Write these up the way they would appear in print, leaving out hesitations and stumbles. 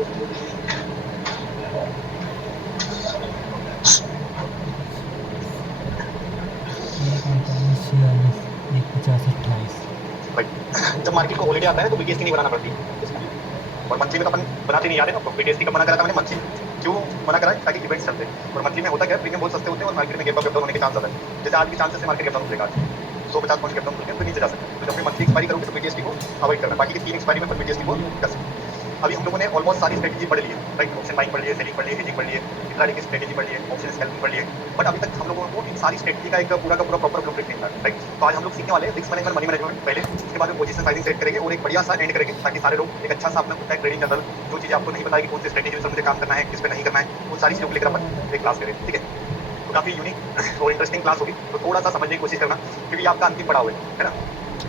एक 50-28। राइट। जब मार्केट को हॉलिडे आता है तो बीटीएस की नहीं बनाना पड़ती, और मंथली में तो अपन बनाते नहीं, याद है ना आपको? बीटीएस की कब मना करा था मैंने? मंथली। क्यों मना करा है? ताकि इवेंट्स चलते हैं, और मंथली में होता क्या है, प्रीमियम बहुत सस्ते होते हैं और मार्केट में गैप अप होने के चांस ज्यादा है। जैसे आज के चांसेस से मार्केट गैप डाउन हो जाएगा, आज 150 पॉइंट गैप डाउन होकर फिर नीचे जा सकता है। तो जब भी मंथली एक्सपायरी करोगे तो बीटीएस को अवॉइड करना, बाकी की 3 एक्सपायरी में फिर बीटीएस को कर सकते हैं। अभी हम लोगों ने ऑलमोस्ट सारी स्ट्रेटेजी पढ़ ली है, राइट? ऑप्शन बाइंग पढ़ लिए, सेलिंग पढ़ लिए, हेजिंग पढ़ लिए, इंट्राडे की स्ट्रेटेजी पढ़ लिए, ऑप्शन स्कैल्पिंग पढ़ लिए, बट अभी तक हम लोगों को इन सारी स्ट्रेटेजी का एक पूरा का पूरा प्रॉपर ब्लूप्रिंट नहीं मिला, राइट? तो आज हम लोग सीखने वाले हैं रिस्क मैनेजमेंट, मनी मैनेजमेंट पहले, उसके बाद में पोजीशन साइजिंग सेट करेंगे और एक बढ़िया सा एंड करेंगे, ताकि सारे लोग एक अच्छा सा अपना खुद का ट्रेडिंग जनरल, जो चीजें आपको नहीं पता है कि कौन सी स्ट्रेटेजी में मुझे काम करना है, किस पे नहीं करना है, उन सारी चीजों को लेकर अपन एक क्लास करें, ठीक है? तो काफी यूनिक और इंटरेस्टिंग क्लास होगी, तो थोड़ा सा समझने की कोशिश करना, क्योंकि आपका अंतिम पड़ाव है ना?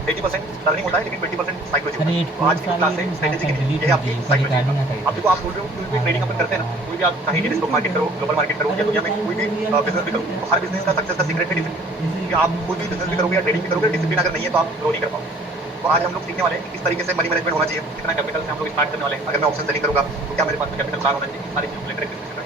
80% लर्निंग होता है, लेकिन 20% साइकोलॉजी होता है। तो आज की क्लास है स्ट्रेटेजी की नहीं, ये है आपकी साइकोलॉजी। अब देखो, आप बोल रहे हो कोई भी ट्रेडिंग अपन करते हैं ना, कोई भी आप चाहे इंडियन स्टॉक मार्केट करो, ग्लोबल मार्केट करो, या दुनिया में कोई भी बिजनेस भी करो, तो हर बिजनेस का सक्सेस का सीक्रेट है डिसिप्लिन। कि आप कोई भी बिजनेस भी करोगे या ट्रेडिंग भी करोगे, डिसिप्लिन अगर नहीं है तो आप ग्रो नहीं कर पाओगे। तो आज हम लोग सीखने वाले हैं कि किस तरीके से मनी मैनेजमेंट होना चाहिए, कितना कैपिटल से हम लोग स्टार्ट करने वाले हैं, अगर मैं ऑप्शन सेलिंग करूंगा तो क्या मेरे पास में कैपिटल प्लान होना चाहिए, सारी चीजों को लेकर डिस्कशन करना।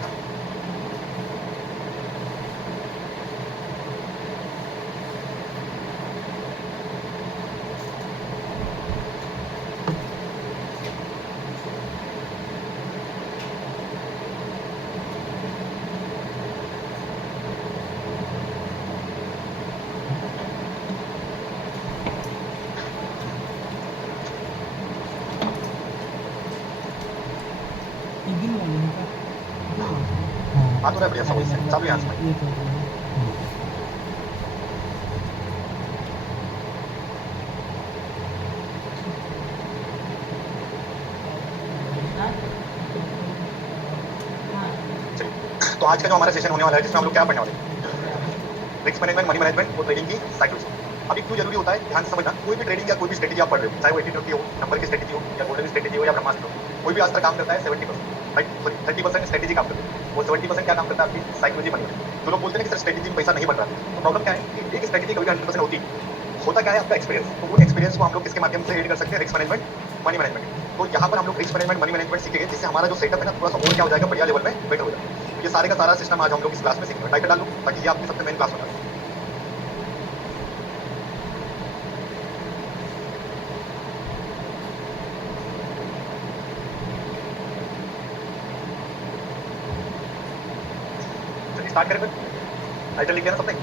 हाँ तो बढ़िया समझ से चालू यहाँ से। तो आज का जो हमारा सेशन होने वाला है, जिसमें हम लोग क्या पढ़ने वाले हैं, रिस्क मैनेजमेंट, मनी मैनेजमेंट और ट्रेडिंग की साइकोलॉजी। अभी क्यों जरूरी होता है, ध्यान से समझना। कोई भी ट्रेडिंग या कोई भी स्ट्रेटेजी आप पढ़ रहे हो, चाहे वो 80-20 हो, नंबर की स्ट्रेटेजी हो, या गोल्डन स्ट्रेटेजी हो, या ब्रह्मास्त्र हो, कोई भी आज तक काम करता है 70%, राइट? सॉरी 30% स्ट्रेटेजी काम करती है, वो 70% क्या काम करता है, आपकी साइकोलॉजी मनी। जो लोग बोलते हैं कि सर स्ट्रेटेजी में पैसा नहीं बन रहा, तो प्रॉब्लम क्या है कि एक स्ट्रेटेजी कभी 100% होती होता क्या है, आपका एक्सपीरियंस। तो वो एक्सपीरियंस को हम लोग किसके माध्यम से एड कर सकते हैं, रिस्क मैनेजमेंट, मनी मैनेजमेंट। तो यहाँ पर हम लोग रिस्क मैनेजमेंट, मनी मैनेजमेंट सीखेंगे, जिससे हमारा जो सेटअप है ना, थोड़ा सा और क्या हो जाएगा, बढ़िया लेवल में बेटर हो जाएगा। ये सारे का सारा सिस्टम आज हम लोग इस क्लास में सीखेंगे। टाइटल डाल लो ताकि ये आपकी सबसे मेन क्लास होगा। स्टार्ट करें फिर, टाइटल लिख देना सबने,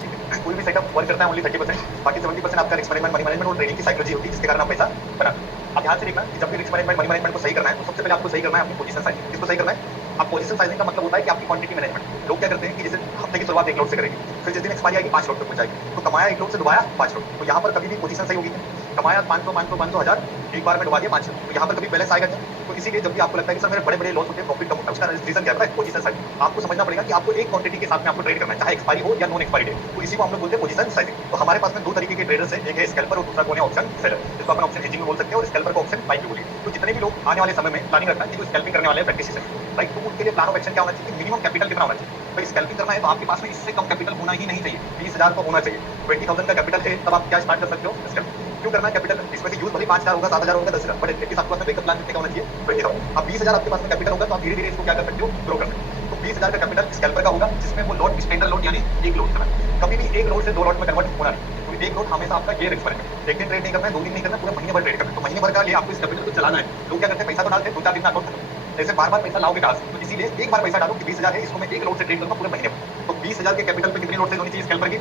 ठीक है? कोई भी सेटअप वर्क करता है ओनली 30%, बाकी 70% आपका रिस्क मैनेजमेंट, मनी मैनेजमेंट और ट्रेडिंग की साइकोलॉजी होती है, जिसके कारण आप पैसा बनाते। अब ध्यान से देखना कि जब भी रिस्क मैनेजमेंट, मनी मैनेजमेंट को सही करना है, तो सबसे पहले आपको सही करना है अपनी पोजीशन साइजिंग। किसको सही करना है? आप पोजीशन साइजिंग का मतलब होता है कि आपकी क्वांटिटी मैनेजमेंट। लोग क्या करते हैं कि जैसे हफ्ते की शुरुआत 1 लोड से करेंगे, फिर जिस दिन एक्सपायरी आएगी 5 लोड तक पहुंचाएगी, तो कमाया 1 लोड से डुबाया 5 लोड। तो यहाँ पर कभी भी पोजीशन सही होगी, कमाया 500, 1000, एक बार में डुबा दिया 500, तो यहाँ पर कभी बैलेंस आएगा क्या? तो इसीलिए जब भी आपको लगता है कि सर मेरे बड़े बड़े लॉस होते हैं, प्रॉफिट कम होता है, उसका रीजन क्या है? Position sizing. आपको समझना पड़ेगा कि आपको एक क्वांटिटी के साथ में आपको ट्रेड करना है, चाहे एक्सपायरी हो या नॉन एक्सपायरी डेट। तो इसी को हम लोग बोलते हैं पोजीशन साइजिंग। तो हमारे पास में 2 तरीके के ट्रेडर्स हैं, एक है स्कैल्पर और दूसरा कौन है, ऑप्शन सेलर, जिसको अपन ऑप्शन हेजिंग में बोल सकते हैं और स्कैल्पर को ऑप्शन बाइंग में बोलिए। तो जितने भी लोग आने वाले समय में प्लानिंग रखना है कि जो स्कैल्पिंग करने वाले हैं प्रैक्टिस से, राइट? तो उनके लिए प्लान ऑफ एक्शन क्या होना चाहिए, मिनिमम कैपिटल कितना होना चाहिए। तो स्कैल्पिंग करना है तो आपके पास में इससे कम कैपिटल होना ही नहीं चाहिए, 20,000 तो होना चाहिए। 20,000 का कैपिटल है तब आप क्या स्टार्ट कर सकते हो, स्कैल्पिंग। क्यों करना है कैपिटल? इसमें से यूज भले 5,000 होगा, 7,000 होगा, 10,000, बट एटलीस्ट आपके पास में बैकअप प्लान कितने का होना चाहिए, 20,000। अब 20,000 आपके पास में कैपिटल होगा तो आप धीरे धीरे इसको क्या कर सकते हो, ग्रो कर सकते हो। तो 20,000 का कैपिटल स्कैल्पर का होगा, जिसमें वो लोड स्टैंडर्ड लोड यानी एक लोड करना, कभी भी एक लोड से 2 लोड में कन्वर्ट होना नहीं। तो एक लोड हमेशा आपका ये रिस्क है, एक दिन ट्रेड नहीं करना है, 2 दिन नहीं करना, पूरे महीने भर ट्रेड करना है। तो महीने भर का लिए आपको इस कैपिटल को चलाना है। लोग क्या करते हैं, पैसा तो डालते हैं, 2-4 दिन में अकाउंट खत्म। ऐसे बार-बार पैसा लाओगे कहां से? तो इसीलिए एक बार पैसा डालो कि 20,000 है, इसको मैं एक लोड से ट्रेड करूंगा पूरे महीने में। तो 20,000 के कैपिटल पे कितनी लोड से होनी चाहिए स्कैल्पर की?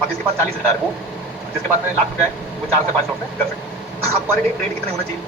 अब जिसके पास 40,000 है, वो जिसके पास में लाख रुपया है, वो 4 से 5 लोड में कर सकते हैं। अब पर डे ट्रेड कितने होने चाहिए?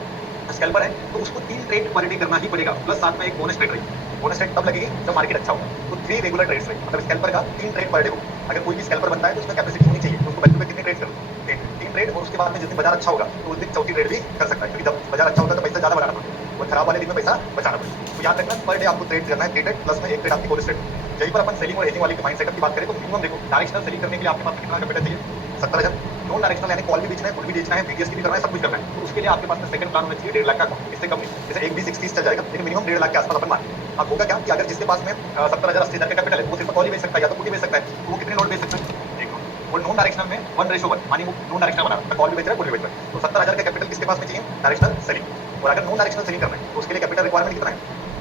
स्कैल्पर है तो उसको 3 ट्रेड पर डे करना ही पड़ेगा, प्लस साथ में एक बोनस ट्रेड रहेगी। बोनस ट्रेड तब लगेगी जब मार्केट अच्छा होगा। तो 3 रेगुलर ट्रेड्स रहेंगे, मतलब स्कैल्पर का 3 ट्रेड पर डे हो। अगर कोई भी स्कैल्पर बनता है तो उसमें कैपेसिटी होनी चाहिए, तो उसको बैक टू बैक कितने ट्रेड करो, 3 ट्रेड। और उसके बाद में जिस दिन बाजार अच्छा होगा तो उस दिन चौथी ट्रेड भी कर सकता है, क्योंकि जब बाजार अच्छा होता है तो पैसा ज्यादा बनाना पड़ता है, और खराब वाले दिन में पैसा बचाना पड़ता है। तो याद रखना, पर डे आपको ट्रेड करना है 3 ट्रेड, प्लस में 1 ट्रेड आपकी बोनस ट्रेड। यहीं पर अपन सेलिंग और हेजिंग वाली माइंड सेटअप की बात करें तो मिनिमम देखो, डायरेक्शनल सेलिंग करने के लिए आपके पास कितना कैपिटल चाहिए, 70,000। नॉन डायरेक्शनल यानी कॉल भी बेचना है, पुट भी बेचना है, बीटीएस भी करना है, सब कुछ करना है, तो उसके लिए आपके पास में सेकंड प्लान होना चाहिए 1.5 लाख का अकाउंट, इससे कम नहीं। जैसे एक भी 60 चल जाएगा, लेकिन मिनिमम 1.5 लाख के आसपास अपन मान। अब होगा क्या कि अगर जिसके पास में 70,000 80,000 का कैपिटल है, वो सिर्फ कॉल ही बेच सकता है या तो पुट ही बेच सकता है, तो वो कितने लोड बेच सकता है, एक लोड। और नॉन डायरेक्शनल में 1:1, मानी वो नॉन डायरेक्शनल बना रहा है, कॉल भी बेच रहा है, पुट भी बेच रहा है, तो 70,000 का कैपिटल किसके पास में चाहिए, डायरेक्शनल सेलिंग। और अगर नॉन डायरेक्शनल सेलिंग करना है तो उसके लिए कैपिटल रिक्वायरमेंट कितना है,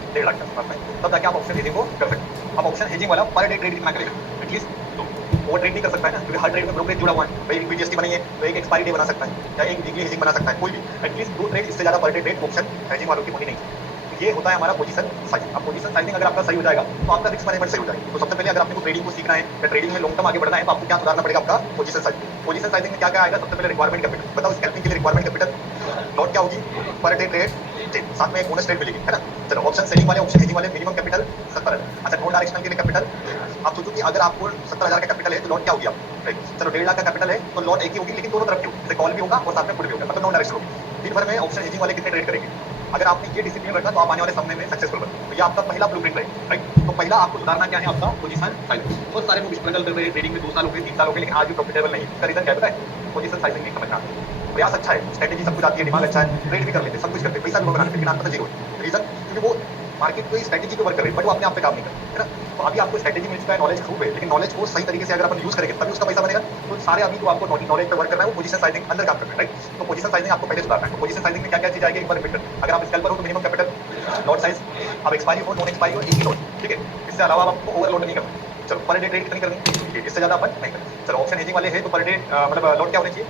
1.5 लाख का, तब जाके आप ऑप्शन हेजिंग को कर सकते हैं। अब ऑप्शन हेजिंग वाला पर डे ट्रेड कितना करेगा, एटलीस्ट तो वो ट्रेड नहीं कर सकता है ना, क्योंकि हर ट्रेड में ब्रोकरेज जुड़ा हुआ है। भाई एक बीटीएसटी बनाई है तो एक एक्सपायरी डे बना सकता है या एक वीकली हेजिंग बना सकता है, कोई भी एटलीस्ट 2 ट्रेड, इससे ज्यादा per day trade option hedging वालों की होनी नहीं। ये होता है हमारा पोजीशन साइजिंग। अब पोजीशन साइजिंग अगर आपका सही हो जाएगा तो आपका रिस्क मैनेजमेंट सही हो जाएगा। तो सबसे पहले अगर आपको ट्रेडिंग को सीखना है या ट्रेडिंग में लॉन्ग टर्म आगे बढ़ना है तो आपको क्या सुधारना पड़ेगा, आपका पोजीशन साइजिंग। पोजीशन साइजिंग में क्या क्या आएगा, सबसे पहले रिक्वायरमेंट कैपिटल, बताओ स्कैल्पिंग के लिए रिक्वायरमेंट कैपिटल लॉट क्या होगी, पर डे ट्रेड, साथ में एक बोनस ट्रेड मिलेगी, है ना। चलो ऑप्शन सेलिंग वाले, ऑप्शन हेजिंग वाले मिनिमम कैपिटल 70,000। अच्छा नॉन डायरेक्शनल के लिए कैपिटल, आप सोचो कि अगर आपको 70,000 का कैपिटल है तो लॉट क्या होगी आप, चलो 1.5 लाख का कैपिटल है तो लॉट एक ही होगी, लेकिन दोनों तरफ की होगी, जैसे कॉल भी होगा और साथ में पुट भी होगा, मतलब नॉन डायरेक्शनल होगी। दिन भर में ऑप्शन हेजिंग वाले कितने ट्रेड करेंगे, अगर आपने ये डिसिप्लिन रखा तो आप आने वाले समय में सक्सेसफुल बनो। तो ये आपका पहला ब्लूप्रिंट है, राइट। तो पहला आपको सुधारना क्या है, आपका पोजीशन साइजिंग। बहुत सारे लोग स्ट्रगल कर रहे हैं ट्रेडिंग में, 2 साल हो गए, 3 साल हो गए, लेकिन आज भी प्रॉफिटेबल नहीं है। इसका रीजन क्या है पता है, पोजीशन साइजिंग नहीं समझना। प्रयास अच्छा है, स्ट्रेटेजी सब कुछ आती है, दिमाग अच्छा है, ट्रेड भी कर लेते, सब कुछ करते, पैसा भी बनाते, लेकिन आपका जीरो है। रीजन क्योंकि वो मार्केट कोई स्ट्रेटेजी पे वर्क कर रहे हैं बट वो अपने आप पे काम नहीं कर रहे, है ना। तो अभी आपको स्ट्रेटेजी मिल चुका है, नॉलेज खूब है, लेकिन नॉलेज को सही तरीके से अगर अपन यूज करेंगे तभी उसका पैसा बनेगा। तो सारे अभी जो आपको नॉलेज पे वर्क करना है वो पोजीशन साइजिंग अंदर काम करना है, राइट। तो पोजीशन साइजिंग आपको पहले सुधारना है। तो पोजीशन साइजिंग में क्या क्या चीज आएगी, एक बार रिपीट कर, अगर आप स्कैल्पर हो तो मिनिमम कैपिटल, लॉट साइज, अब एक्सपायरी हो, नॉन एक्सपायरी हो, एक ही लॉट, ठीक है। इससे अलावा आपको ओवरलोड नहीं करना। चलो पर डे ट्रेड कितनी करनी, इससे ज्यादा अपन नहीं करना। चलो ऑप्शन हेजिंग वाले हैं तो पर डे मतलब लॉट क्या होनी चाहिए,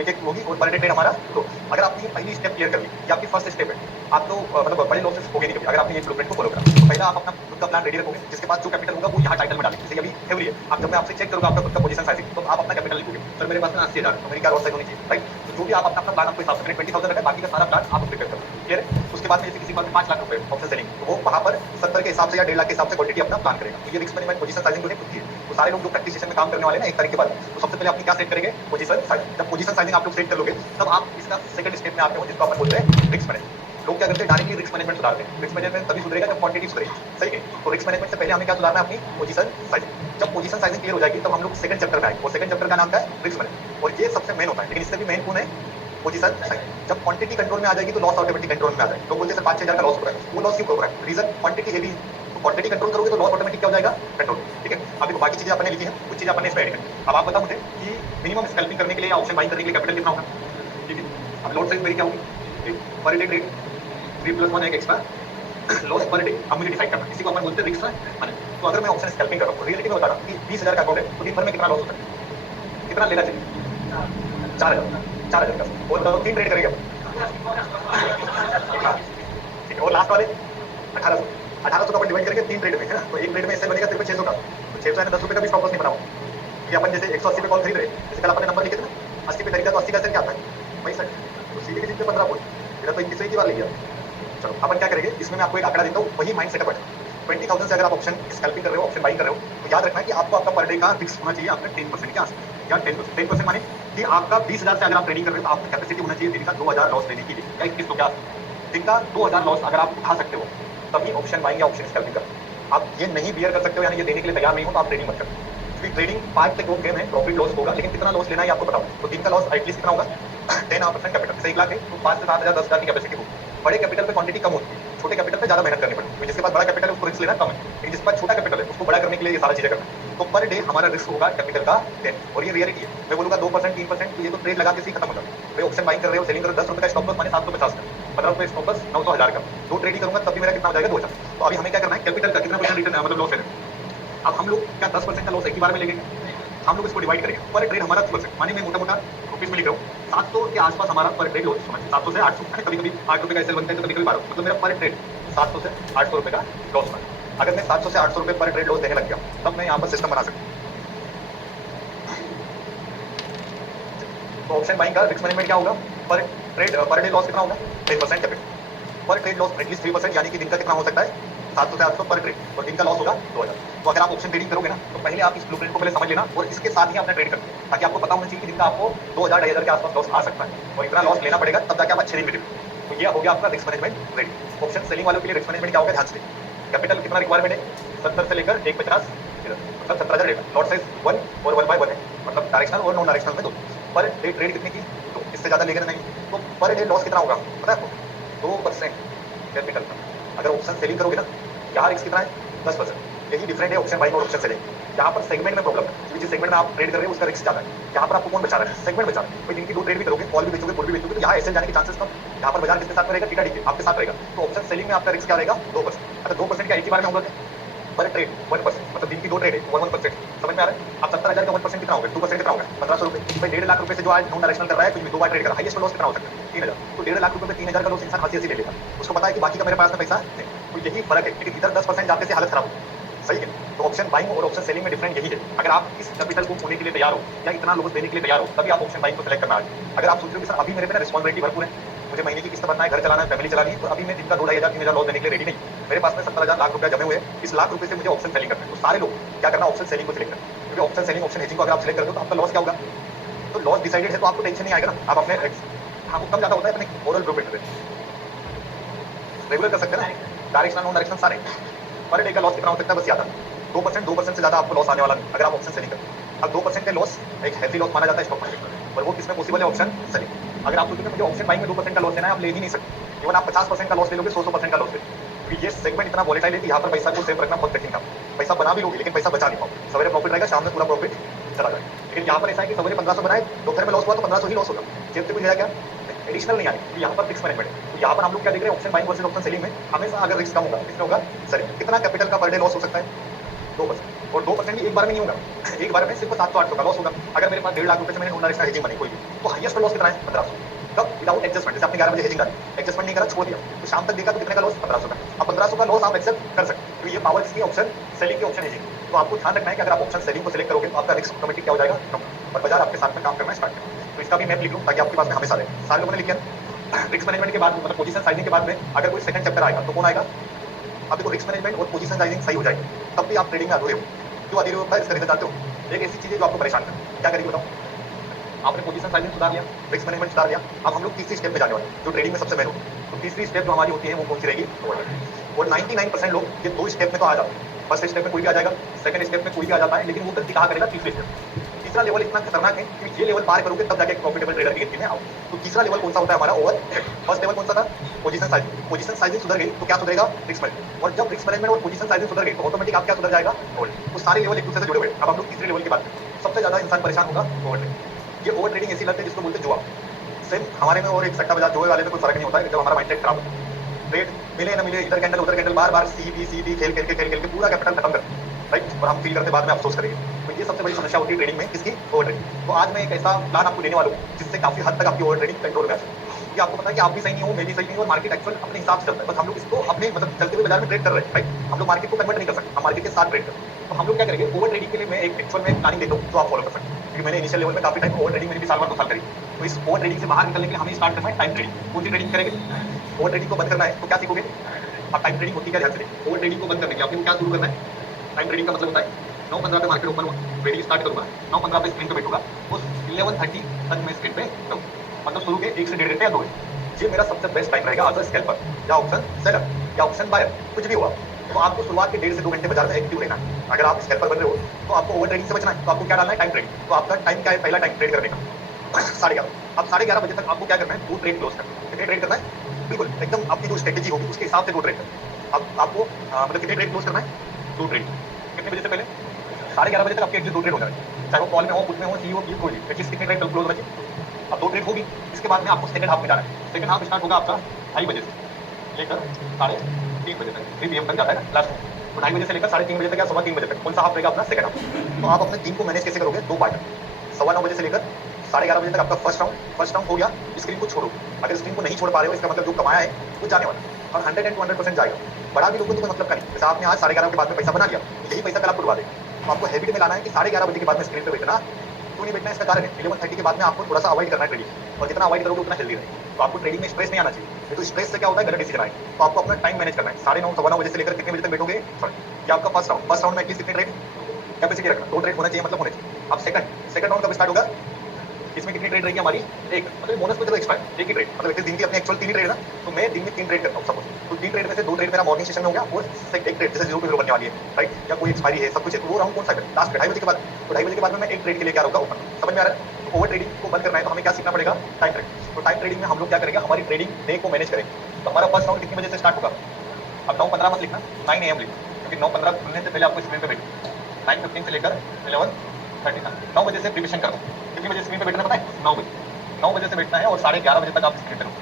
एक एक होगी, और पर डे ट्रेड हमारा। तो अगर आपने पहली स्टेप क्लियर कर ली, ये आपकी फर्स्ट स्टेप है, आप तो मतलब बड़े लॉसेस होंगे नहीं कभी अगर आपने ये ब्लूप्रिंट को फॉलो करा। तो पहला आप अपना खुद का प्लान रेडी रखोगे, जिसके पास जो कैपिटल होगा वो यहाँ टाइटल में डालेंगे। जैसे अभी थ्योरी है, आप जब मैं आपसे चेक करूंगा आपका खुद का पोजीशन साइजिंग, तो आप अपना कैपिटल लिखोगे, सर मेरे पास में 80,000, तो मेरी क्या लॉट साइज होनी चाहिए, राइट। तो जो भी आप अपना प्लान आपको हिसाब से 20,000 रखा है, बाकी का सारा प्लान आप प्रिपेयर करो, क्लियर है। उसके बाद में जैसे किसी के पास 5 लाख रुपए ऑप्शन सेलिंग, तो वो वहां पर 70 के हिसाब से या 1.5 लाख के हिसाब से क्वांटिटी अपना प्लान करेगा। तो ये रिस्क मैनेजमेंट पोजीशन साइजिंग जो है खुद की है। तो सारे लोग जो प्रैक्टिस सेशन में काम करने वाले हैं ना 1 तारीख के बाद, तो सबसे पहले अपनी क्या सेट करेंगे, पोजीशन साइजिंग। जब पोजीशन साइजिंग आप लोग सेट कर लोगे तब आप इसका सेकंड स्टेप में आते हो, जिसको अपन बोलते हैं रिस्क मैनेजमेंट। लोग क्या करते हैं, डायरेक्टली रिस्क मैनेजमेंट सुधारते हैं। रिस्क मैनेजमेंट तभी सुधरेगा जब क्वांटिटी सुधरेगी, सही है। तो रिस्क मैनेजमेंट से पहले हमें क्या सुधारना है, अपनी पोजीशन साइजिंग। जब पोजीशन साइजिंग क्लियर हो जाएगी तब हम लोग सेकंड चैप्टर में आएंगे, और सेकंड चैप्टर का नाम क्या है, रिस्क मैनेजमेंट। और ये सबसे मेन होता है, लेकिन इससे भी मेन कौन है, पोजीशन साइजिंग। जब क्वांटिटी कंट्रोल में आ जाएगी तो लॉस ऑटोमेटिक कंट्रोल में आ जाएगा। लोग बोलते हैं 5-6,000 का लॉस हो रहा है, वो लॉस क्यों हो रहा है, रीजन क्वांटिटी हेवी। तो क्वांटिटी कंट्रोल करोगे तो लॉस ऑटोमेटिक क्या हो जाएगा, कंट्रोल, ठीक है। अभी बाकी चीजें आपने लिखी है, कुछ चीजें आपने इसमें ऐड करी। अब आप बताओ मुझे कि मिनिमम स्कैल्पिंग करने के लिए या ऑप्शन बाइंग करने के लिए कैपिटल कितना होगा, ठीक है। अब लॉट साइज मेरी क्या होगी, पर डे ट्रेड 3+1 एक एक्स्ट्रा लॉस पर डे। अब मुझे डिसाइड करना है, इसी को अपन बोलते हैं रिस्क मैनेजमेंट। तो अगर मैं ऑप्शन स्कैल्पिंग कर रहा हूँ, रियलिटी में बता रहा हूँ कि 20,000 का अकाउंट है तो दिन भर में कितना लॉस होता है, कितना लेना चाहिए, 4,000 का। और बताओ 3 ट्रेड करेगा, हाँ ठीक है। और लास्ट वाले 1800 का अपन डिवाइड करेंगे 3 ट्रेड में, है ना। तो एक ट्रेड में इससे बनेगा सिर्फ 600 का, तो 600 यानी 10 रुपए का भी स्टॉप लॉस नहीं बनाओ। ये अपन जैसे 180 पे कॉल खरीद रहे, जैसे कल अपने नंबर लिखे थे ना, 80 पे खरीदा तो 80 का क्या आता है 65, तो सीधे के जितने 15 पॉइंट, मेरा तो 21 की बार ले गया। चलो अपन क्या करेंगे, इसमें मैं आपको एक आंकड़ा देता हूँ, वही माइंड सेटअप है। 20,000 से अगर आप ऑप्शन स्कैल्पिंग कर रहे हो, ऑप्शन बाइंग कर रहे हो, तो याद रखना है कि आपको आपका पर डे का फिक्स होना चाहिए आपने 10% के आसपास, या 10% माने कि आपका 20,000 से अगर आप ट्रेडिंग कर रहे हो तो आपकी कैपेसिटी होना चाहिए दिन का 2,000 लॉस लेने की, या 21 तो क्या दिन का 2,000 लॉस अगर आप उठा सकते हो तभी ऑप्शन बाइंग या ऑप्शन स्कैल्पिंग करो। आप ये नहीं बियर कर सकते हो, यानी ये देने के लिए तैयार नहीं हो तो आप ट्रेडिंग मत करो। क्योंकि ट्रेडिंग 5 तक वो गेम है, प्रॉफिट लॉस होगा, लेकिन कितना लॉस लेना है आपको बताओ। तो दिन का लॉस एटलीस्ट कितना होगा 10% कैपिटल, जैसे 1 लाख है तो 5 से 7,000 10,000 की कैपेसिटी होगी। बड़े कैपिटल पे क्वांटिटी कम होती है, छोटे कैपिटल पे ज्यादा मेहनत करनी पड़ती है। जिसके पास बड़ा कैपिटल है उसको रिस्क लेना कम है, लेकिन जिसके पास छोटा कैपिटल है उसको बड़ा करने के लिए ये सारा चीजें करना है। तो पर डे हमारा रिस्क होगा कैपिटल का 10, और ये रियलिटी है। मैं बोलूंगा 2% 3%, तो ये तो ट्रेड लगा के ही खत्म हो जाता है। भाई ऑप्शन बाइंग कर रहे हो, सेलिंग कर रहे हो, 10 रुपए का स्टॉप लॉस माने 750 का, 15 रुपए स्टॉप लॉस 900 1000 का, 2 ट्रेड ही करूंगा तब भी मेरा कितना हो जाएगा 2000। तो अभी हमें क्या करना है, कैपिटल का कितना परसेंट रिटर्न मतलब लॉस है। अब हम लोग क्या 10% का लॉस एक ही बार में लेंगे, हम लोग इसको डिवाइड करेंगे। पर ट्रेड हमारा 10%, माने मैं मोटा रुपीज में लिख रहा हूँ 700 के आसपास हमारा पर ट्रेड लॉस समझ, 700 से 800, कभी कभी 8 रुपए का एसएल बनता है तो कभी कभी 12, मतलब मेरा पर ट्रेड 700 से 800 रुपए का लॉस बना। अगर मैं 700 से 800 रुपए पर ट्रेड लॉस देने लग गया तब मैं यहाँ पर सिस्टम बना सकता हूँ। तो ऑप्शन बाइंग का रिस्क मैनेजमेंट क्या होगा, पर डे लॉस कितना होगा 10% कैपिटल, पर ट्रेड लॉस एटलीस्ट 3%, यानी कि दिन का कितना हो सकता है 700 से 800 पर ट्रेड, और दिन का लॉस होगा 2000। तो अगर आप ऑप्शन ट्रेडिंग करोगे ना तो पहले आप इस ब्लूप्रिंट को पहले समझ लेना और इसके साथ ही अपना ट्रेड करना, ताकि आपको पता होना चाहिए कि दिन का आपको 2000 2,500 के आसपास लॉस आ सकता है, और इतना लॉस लेना पड़ेगा तब जाके आप अच्छे दिन मिलेंगे। तो ये हो गया आपका risk management ready. Option selling वालों के लिए रिस्क मैनेजमेंट क्या होगा, ध्यान से कैपिटल कितना रिक्वायरमेंट है 70 से लेकर 150, मतलब 17,000 रहेगा। लॉट साइज 1 और 1/1 है, मतलब डायरेक्शनल और नॉन डायरेक्शनल में दो। पर डे ट्रेड कितने की, तो इससे ज्यादा लेकर नहीं। तो पर डे लॉस कितना होगा पता है आपको, 2% कैपिटल का। अगर ऑप्शन सेलिंग करोगे ना यहाँ रिस्क कितना है 10%, यही डिफरेंट है ऑप्शन बाइंग और ऑप्शन सेलिंग। यहाँ पर सेगमेंट में प्रॉब्लम है, जिस सेगमेंट में आप ट्रेड कर रहे हो उसका रिस्क ज्यादा है। यहाँ पर आपको कौन बचा रहा है? सेगमेंट बचा रहा है। भाई दिन की 2 ट्रेड भी करोगे, कॉल भी बेचोगे, पुट भी बेचोगे, तो यहाँ एसएल जाने के चांसेस कम। यहाँ पर बाजार किसके साथ में रहेगा? थीटा डी के आपके साथ रहेगा। तो ऑप्शन सेलिंग में आपका रिस्क क्या रहेगा? 2%। अच्छा 2% का एक ही बार में होगा पर ट्रेड 1%, मतलब दिन की 2 ट्रेड है 1%। समझ में आ रहा है? आप 70,000 का 1% कितना होगा? 2% कितना होगा? 1500 रुपए। भाई 1.5 लाख रुपए से जो आज नॉन डायरेक्शनल कर रहा है, कुछ भी 2 बार ट्रेड कर रहा है, हाईएस्ट लॉस कितना हो सकता है? 3000। तो 1.5 लाख रुपए में 3000 का लॉस इंसान हंसी हंसी ले लेगा। उसको पता है कि बाकी का मेरे पास में पैसा नहीं। तो यही फर्क है, लेकिन इधर 10% जाते से हालत खराब हो। सही है। तो ऑप्शन बाइंग और ऑप्शन सेलिंग में डिफरेंट यही है। अगर आप इस कैपिटल को खोने के लिए तैयार हो या इतना लॉस देने के लिए तैयार हो, तभी आप ऑप्शन बाइंग को सिलेक्ट करना है। अगर आप सोच रहे हो कि सर अभी मेरे पे ना रिस्पॉन्सिबिलिटी भरपूर है, मुझे महीने की किस्त भरना है, घर चलाना है, फैमिली चलानी है, तो अभी मैं दिन का 2-2,500 3,000 लॉस देने के लिए रेडी नहीं। मेरे पास में 70,000 लाख रुपया जमे हुए हैं, इस लाख रुपए से मुझे ऑप्शन सेलिंग करना है। तो सारे लोग क्या करना? ऑप्शन सेलिंग को सिलेक्ट करना। क्योंकि ऑप्शन सेलिंग ऑप्शन हेजिंग को अगर आप सिलेक्ट करते हो तो आपका लॉस क्या होगा? तो लॉस डिसाइडेड है तो आपको टेंशन नहीं आएगा ना। आप अपने हाँ वो कम ज्यादा होता है अपने ओवरऑल ब्लूप्रिंट में रेगुलर कर सकते हैं ना, डायरेक्शनल नॉन डायरेक्शनल सारे। पर डे का लॉस कितना हो सकता है? बस याद है 2% से ज्यादा आपको लॉस आने वाला नहीं अगर आप ऑप्शन सेलिंग करते हैं। अब 2% का लॉस एक हेल्थी लॉस माना जाता है स्टॉक मार्केट में, और वो किसमें पॉसिबल है? Option selling. अगर आप सोचेंगे मुझे ऑप्शन बाइंग में 2% का लॉस लेना है, आप ले ही नहीं सकते। इवन आप 50% का लॉस ले लोगे, 100% का लॉस ले, क्योंकि ये सेगमेंट इतना वॉलेटाइल है कि यहाँ पर पैसा को सेव रखना बहुत कठिन काम। पैसा बना भी लोगे लेकिन पैसा बचा नहीं पाओगे। सवेरे प्रॉफिट रहेगा, शाम में पूरा प्रॉफिट चला जाएगा। लेकिन यहाँ पर ऐसा है कि सवेरे 1500 बनाए, दोपहर में लॉस हुआ तो 1500 ही लॉस होगा, जेब से कुछ क्या एडिशनल नहीं आए। तो यहाँ पर फिक्स मैनेजमेंट है। तो यहाँ पर हम लोग क्या देख रहे हैं? Option buying versus option selling में हमेशा अगर रिस्क कम होगा, किसमें होगा? सेलिंग। कितना कैपिटल का पर डे लॉस हो सकता है? 2%। और 2% भी एक बार में नहीं होगा, एक बार में सिर्फ 700-800 का लॉस होगा। अगर मेरे पास 1.5 लाख रुपए से मैंने नॉन डायरेक्शनल हेजिंग बनी कोई भी, तो हाईएस्ट लॉस कितना है? 1500। कब? Without adjustment. जैसे आपने 11 बजे हेजिंग डाली, एडजस्टमेंट नहीं करा, छोड़ दिया, तो शाम तक देखा तो कितने का लॉस? 1500 का। अब 1500 का लॉस आप एक्सेप्ट कर सकते हैं। तो ये पावर किसकी? ऑप्शन सेलिंग की, ऑप्शन हेजिंग। तो आपको ध्यान रखना है कि अगर आप ऑप्शन सेलिंग को सिलेक्ट करोगे तो आपका रिस्क ऑटोमेटिक क्या हो जाएगा? कम, और बाजार आपके साथ में काम करना स्टार्ट करेगा। तो इसका भी मैप लिख लूं ताकि आपके पास में हमेशा रहे। सारे लोगों ने लिखा रिस्क मैनेजमेंट के बाद, मतलब पोजीशन साइजिंग के बाद में अगर कोई सेकंड चैप्टर आएगा तो कौन आएगा? अब देखो रिस्क मैनेजमेंट और पोजीशन साइजिंग सही हो जाएगी तब भी आप ट्रेडिंग में अधूरे हो। क्यों अधूरे होता है? इसका रीजन जानते हो? एक ऐसी चीज है जो आपको परेशान करे, क्या करेगी बताओ? आपने पोजीशन साइजिंग सुधार लिया, रिस्क मैनेजमेंट सुधार लिया, अब हम लोग तीसरी स्टेप में जाने वाले हैं जो ट्रेडिंग में सबसे मेन होती है। तो तीसरी स्टेप जो हमारी होती है वो कौन सी रहेगी? और 99% लोग ये 2 स्टेप में तो आ जाते हैं। फर्स्ट स्टेप में कोई भी आ जाएगा, सेकंड स्टेप में कोई भी आ जाता है, लेकिन वो गलती कहाँ करेगा? तीसरे स्टेप। तीसरा लेवल इतना खतरनाक है कि ये लेवल पार करोगे तब जाके एक प्रॉफिटेबल ट्रेडर की गिनती में आओ। तो तीसरा लेवल कौन सा होता है हमारा? ओवर। फर्स्ट लेवल कौन सा था? Position sizing. पोजीशन साइजिंग सुधर गई तो क्या सुधरेगा? Risk management. और जब रिस्क मैनेजमेंट और पोजीशन साइजिंग सुधर गई तो ऑटोमेटिक आप क्या सुधर जाएगा? ओवर। तो सारे लेवल एक दूसरे से जुड़े हुए। अब हम लोग तीसरे लेवल की बात करें। सबसे ज्यादा इंसान परेशान होगा ओवर ट्रेडिंग। ये ओवर ट्रेडिंग ऐसी लत है जिसको बोलते हैं जुआ। सेम हमारे में और एक सट्टा बाजार जुए वाले में कोई फर्क नहीं होता है। जब हमारा माइंडसेट खराब हो, ट्रेड मिले ना मिले, इधर कैंडल उधर कैंडल, बार बार सी बी खेल के पूरा कैपिटल खत्म कर, राइट। और हम फील करते बाद में अफसोस करेंगे। तो ये सबसे बड़ी समस्या होती है ट्रेडिंग में, किसकी? Over trading. तो आज मैं एक ऐसा प्लान आपको देने वाला हूँ जिससे काफी हद तक आपकी ओवर ट्रेडिंग कंट्रोल में आ जाए। क्योंकि आपको पता है कि आप भी सही नहीं हो, मैं भी सही नहीं हूँ, और मार्केट एक्चुअल अपने हिसाब से चलता है। बस हम लोग इसको अपने मतलब चलते हुए बाजार में ट्रेड कर रहे हैं, राइट। हम लोग मार्केट को कन्वर्ट नहीं कर सकते, हम मार्केट के साथ ट्रेड करते हैं। तो हम लोग क्या करेंगे? ओवर ट्रेडिंग के लिए मैं एक एक्चुअल में प्लानिंग देता हूँ जो आप फॉलो कर सकते हैं। क्योंकि मैंने इनिशियल लेवल में काफी टाइम ओवर ट्रेडिंग मैंने भी साल भर 2 साल करी। तो इस ओवर ट्रेडिंग से बाहर निकलने के लिए हमें स्टार्ट करना है टाइम ट्रेडिंग। कौन सी ट्रेडिंग करेंगे? ओवर ट्रेडिंग को बंद करना है तो क्या सीखोगे? अब टाइम ट्रेडिंग होती है क्या? ध्यान से देखिए। ओवर ट्रेडिंग को बंद करने के लिए आपको क्या शुरू करना है? टाइम ट्रेडिंग का मतलब होता है 9:15 पे मार्केट ओपन हुआ, ट्रेडिंग स्टार्ट करूंगा, 9:15 पे स्क्रीन पे बैठूंगा, उस 11:30 तक मैं स्क्रीन पे रहूँ, मतलब शुरू के 1 से 1.5 घंटे या 2 घंटे। ये मेरा सबसे बेस्ट टाइम रहेगा एज अ स्कैल्पर या ऑप्शन सेलर या ऑप्शन बायर, कुछ भी हुआ। तो आपको शुरुआत के 1.5 से 2 घंटे बाजार में एक्टिव रहना है। अगर आप स्कैल्पर बन रहे हो तो आपको ओवर ट्रेडिंग से बचना है। तो आपको क्या डालना है? Time trading. तो आपका टाइम क्या है? पहला टाइम ट्रेड करने का 11:30। अब 11:30 बजे तक आपको क्या करना है? 2 ट्रेड क्लोज करना है। कितने ट्रेड करना है? बिल्कुल एकदम आपकी जो स्ट्रेटेजी होगी उसके हिसाब से 2 ट्रेड करना है। अब आपको मतलब कितने ट्रेड क्लोज करना है? 2 ट्रेड। कितने बजे से पहले? 11:30 बजे तक आपके एग्जिट 2 ट्रेड हो जाए, चाहे वो कॉल में हो, पुट में हो, सीईओ की कोई भी, एटलीस्ट कितने ट्रेड क्लोज होना चाहिए? अब 2 ट्रेड होगी। इसके बाद में आपको सेकंड हाफ में जाना है। सेकंड हाफ स्टार्ट होगा आपका 2:30 बजे से लेकर 3:30 बजे तक, 3 PM तक जाता है ना लास्ट में। तो 2:30 बजे से लेकर 3:30 बजे तक या 3:15 बजे तक कौन सा हाफ रहेगा अपना? Second half. तो आप अपने टीम को मैनेज कैसे करोगे? 2 पार्ट, 9:15 बजे से लेकर 11:30 बजे तक आपका फर्स्ट राउंड हो गया। स्क्रीन को छोड़ो। अगर स्क्रीन को नहीं छोड़ पा रहे हो इसका मतलब जो कमाया है वो जाने वाला है और 100 and 200% जाएगा। बढ़ा भी लोगों तो कोई मतलब का नहीं। जैसे आपने आज 11:30 के बाद में पैसा बना लिया, यही पैसा कल आपको डुबा देगा। तो आपको हैबिट में लाना है कि 11:30 बजे के बाद में स्क्रीन पे बैठना। क्यों नहीं बैठना? इसका कारण है 11:30 के बाद में आपको थोड़ा सा अवॉइड करना है ट्रेडिंग, और जितना अवॉइड करोगे उतना हेल्दी रहेगा। तो आपको ट्रेडिंग में स्ट्रेस नहीं आना चाहिए। तो स्ट्रेस से क्या होता है? गलत डिसीजन आएगा। तो आपको अपना टाइम मैनेज करना है। 9:30 9:15 बजे से लेकर कितने बजे तक बैठोगे? ये आपका फर्स्ट राउंड में एटलीस्ट कितने ट्रेड कैपेसिटी रखना? 2 ट्रेड होना चाहिए, मतलब होने चाहिए। अब सेकंड राउंड कब स्टार्ट होगा? इसमें कितनी ट्रेड रहेगी हमारी? एक, मतलब बोनस में चलो एक्स्ट्रा एक ही ट्रेड, मतलब दिन की अपने एक्चुअल 3 ही ट्रेड है ना, तो मैं दिन में 3 ट्रेड करता हूँ सपोज। तो 3 ट्रेड में से 2 ट्रेड मेरा मॉर्निंग सेशन में हो गया और एक ट्रेड जैसे 0 to 0 बनने वाली है, राइट, या कोई एक्सपायरी है, सब कुछ है, तो वो राउंड कौन सा है? लास्ट 2:30 बजे के बाद। तो 2:30 बजे के बाद में मैं एक ट्रेड के लिए क्या होगा? ओपन। समझ में आ रहा है? तो ओवर ट्रेडिंग को बंद करना है तो हमें क्या सीखना पड़ेगा? Time trading. तो टाइम ट्रेडिंग में हम लोग क्या करेंगे? हमारी ट्रेडिंग डे को मैनेज करेंगे। तो हमारा फर्स्ट राउंड कितने बजे से स्टार्ट होगा? अब 9:15 मत लिखना, 9 AM लिखना। क्योंकि 9:15 खुलने से पहले आपको स्क्रीन पे बैठना 9:15 से लेकर 11:30 तक 9 बजे से प्रिपरेशन करो। कितनी बजे स्क्रीन पे बैठना पता है? 9 बजे से बैठना है और 11:30 बजे तक आप स्क्रीन पे रहो।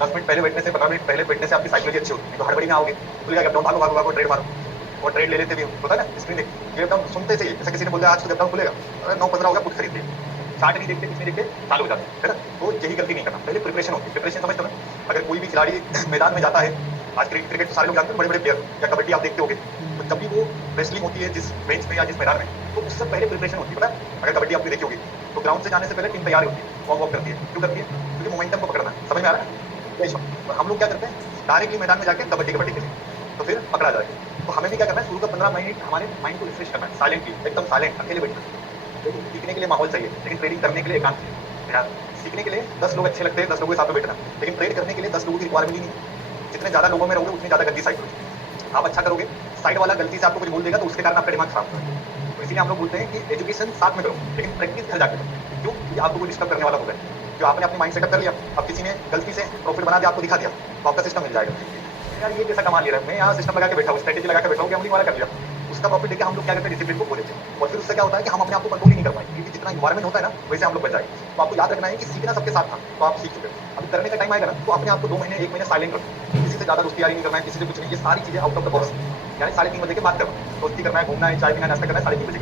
10 मिनट पहले बैठने से 15 मिनट पहले बैठने से आपकी साइकोलॉजी अच्छी होती है, तो हड़बड़ी में आओगे खुल गया गैप डाउन, भागो ट्रेड मारो और ट्रेड ले लेते भी होता है ना स्क्रीन देख गैप डाउन सुनते से ही जैसे किसी ने बोला आज तो गैप डाउन खुलेगा, अरे 9:15 हो गया पुट खरीद लिया, चार्ट नहीं देखते कुछ नहीं देखते चालू हो जाते है ना। तो यही गलती नहीं करना, पहले प्रिपरेशन होती है। प्रिपरेशन समझते हो ना, अगर कोई भी खिलाड़ी मैदान में जाता है, आज क्रिकेट सारे लोग जानते हैं, बड़े बड़े प्लेयर या कबड्डी आप देखते होगे, तो जब भी वो रेसलिंग होती है जिस बेंच में या जिस मैदान में, तो उससे पहले प्रिपरेशन होती है पता है। अगर कबड्डी आपने देखी होगी तो ग्राउंड से जाने से पहले टीम तैयार होती है, वार्म अप करती है। क्यों करती है? क्योंकि मोमेंटम को पकड़ना है। समझ में आ रहा है? और हम लोग क्या करते हैं, डायरेक्टली मैदान में जाके कबड्डी के लिए तो फिर पकड़ा जाए। तो हमें भी क्या करना है, शुरू का 15 मिनट हमारे माइंड को रिफ्रेश करना है, साइलेंटली एकदम साइलेंट अकेले बैठना। देखो सीखने के लिए माहौल चाहिए, लेकिन ट्रेडिंग करने के लिए एकांत चाहिए। सीखने के लिए 10 लोग अच्छे लगते हैं, 10 लोगों के साथ में बैठना, लेकिन ट्रेड करने के लिए 10 लोगों की रिक्वायरमेंट ही नहीं। जितने ज्यादा लोगों में रहोगे उतनी ज्यादा गलती साइड होगी। आप अच्छा करोगे, साइड वाला गलती से आपको कुछ बोल देगा तो उसके कारण आपका दिमाग खराब होगा। तो इसीलिए हम लोग बोलते हैं कि एजुकेशन साथ में करो, लेकिन प्रैक्टिस घर जाकर करो। क्यों? ये आपको कोई डिस्टर्ब करने वाला होगा। जो आपने अपनी माइंड सेटअप कर लिया, अब किसी ने गलती से प्रॉफिट बना दिया, आपको दिखा दिया, तो आपका सिस्टम मिल जाएगा। यार ये कैसा कमा लिया है, मैं यहाँ सिस्टम लगा के बैठा हूँ, स्ट्रेटेजी लगा के बैठा हूँ, गैम्बलिंग वाला कर लिया, उसका प्रॉफिट लेके हम लोग क्या करते हैं, डिसिप्लिन को खो देते हैं। और फिर उससे क्या होता है कि हम अपने आप को कंट्रोल ही नहीं कर पाए, क्योंकि जितना इन्वायरमेंट होता है ना वैसे हम लोग बच जाएंगे। तो आपको याद रखना है कि सीखना सबके साथ था, तो आप सीख चुके हो। अभी करने का टाइम आएगा ना, तो अपने आप को 2 महीने 1 महीने साइलेंट रखो, किसी से ज्यादा दोस्ती यारी नहीं करना है, किसी से कुछ नहीं, ये सारी चीजें आउट ऑफ द बॉक्स। यानी 3:30 बजे के बाद करना, दोस्ती करना है, घूमना है, चाय पीना नाश्ता करना है 3:30 बजे,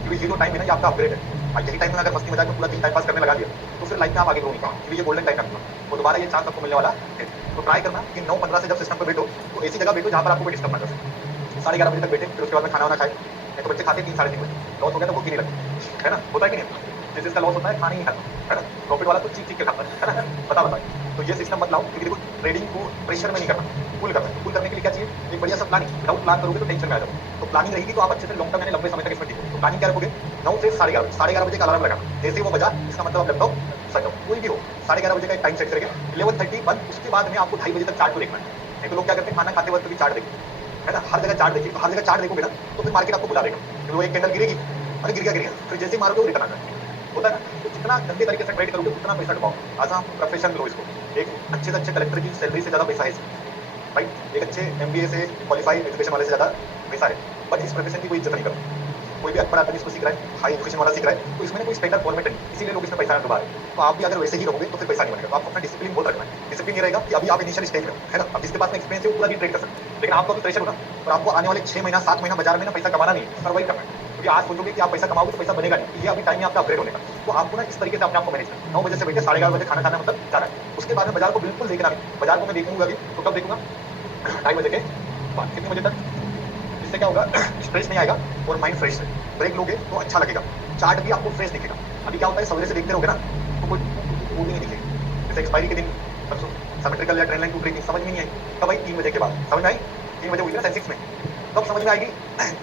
क्योंकि ये जो टाइम है ना ये आपका अपग्रेड है। और यही टाइम में अगर मस्ती मजाक में पूरा दिन टाइम पास करने लगा दिया तो फिर लाइफ में आप आगे ग्रो नहीं पाओगे, क्योंकि ये गोल्डन टाइम है, वो दोबारा ये चांस आपको मिलने वाला है। तो ट्राई करना कि 9:15 से जब सिस्टम पर बैठो तो ऐसी जगह बैठो जहाँ पर आपको कोई डिस्टर्ब ना कर सके। 11:30 बजे तक बैठे, फिर उसके बाद में खाना वाना खाए, नहीं तो बच्चे खाते 3 साढ़े 3 बजे, लॉस हो गया तो भूख ही नहीं लगती है ना, होता है कि नहीं? जिसका लॉस होता है खाना ही खाता है ना, प्रॉफिट वाला तो चीख के खाता है ना, बता। तो ये सिस्टम बदलाओ, क्योंकि देखो ट्रेडिंग को प्रेशर में नहीं करना, कूल करना है। कूल करने के लिए क्या चाहिए? एक बढ़िया सा प्लानिंग। विदाउट प्लान करोगे तो टेंशन में आ जाओगे, तो प्लानिंग रहेगी तो आप अच्छे से लॉन्ग टर्म यानी लंबे समय तक इसमें टिकोगे। तो प्लानिंग क्या रखोगे? 9 से 11:30 बजे का अलार्म लगाना, जैसे ही वो बजा इसका मतलब आप लैपटॉप सेट हो, कोई भी हो 11:30 बजे का एक टाइम सेट करेंगे, 11:30 बंद। उसके बाद में आपको 2:30 बजे तक चार्ट को देखना है। नहीं तो लोग क्या करते हैं, खाना खाते वक्त भी चार्ट देखते है ना, हर जगह चार्ट देखिए, तो हर जगह चार्ट देखोगे ना तो फिर मार्केट आपको बुला देगा, फिर वो एक कैंडल गिरेगी, अरे गिर गया, फिर जैसे ही मारोगे वो रिटर्न आ जाएगा, होता है ना। तो जितना गंदे तरीके से ट्रेड करोगे उतना पैसा डुबाओ। आज हम प्रोफेशन लो इसको, एक अच्छे से अच्छे कलेक्टर की सैलरी से ज्यादा पैसा है इसमें, राइट। एक अच्छे MBA से क्वालिफाइड एजुकेशन वाले से ज्यादा पैसा है, बट इस प्रोफेशन की कोई इज्जत नहीं करता। कोई भी अनपढ़ आदमी इसको सीख रहा है, हाई एजुकेशन वाला सीख रहा है, तो इसमें कोई स्टैंडर्ड फॉर्मेट नहीं, इसीलिए लोग इसमें पैसा डुबा रहे हैं। तो आप भी अगर वैसे ही रहोगे तो फिर पैसा नहीं बनेगा। तो आपको अपना डिसिप्लिन बहुत रखना है। डिसिप्लिन ये रहेगा कि अभी आप इनिशियल स्टेज में हो, है ना, अब जिसके पास में एक्सपीरियंस है वो पूरा दिन ट्रेड कर सकते हैं, लेकिन आपको अभी प्रेशर होगा और आपको आने वाले 6 महीना 7 महीना बाजार में ना पैसा कमाना नहीं है, सर्वाइव करना है। क्योंकि आज सोचोगे कि आप पैसा कमाओगे तो पैसा बनेगा नहीं, ये अभी टाइम है आपका अपग्रेड होने का। तो आपको ना इस तरीके से अपने आपको मैनेज करना। 9 बजे से बैठे 11:30 बजे खाना खाना मतलब जाना है। उसके बाद में बाजार को बिल्कुल देखना नहीं। बाजार को मैं देखूंगा अभी तो कब देखूंगा? 2:30 बजे के बाद। कितने बजे तक? इससे क्या होगा, स्ट्रेस नहीं आएगा और माइंड फ्रेश है। ब्रेक लोगे तो अच्छा लगेगा, चार्ट भी आपको फ्रेश दिखेगा। अभी क्या होता है, सवेरे से देखते रहोगे ना तो कोई वो भी नहीं दिखेगी। जैसे एक्सपायरी के दिन परसों सिमेट्रिकल या ट्रेंड लाइन टू ब्रेकिंग समझ में नहीं आई, कब आई? 3 बजे के बाद समझ में आई। 3 बजे हुई ना सेंसेक्स में, कब समझ में आएगी?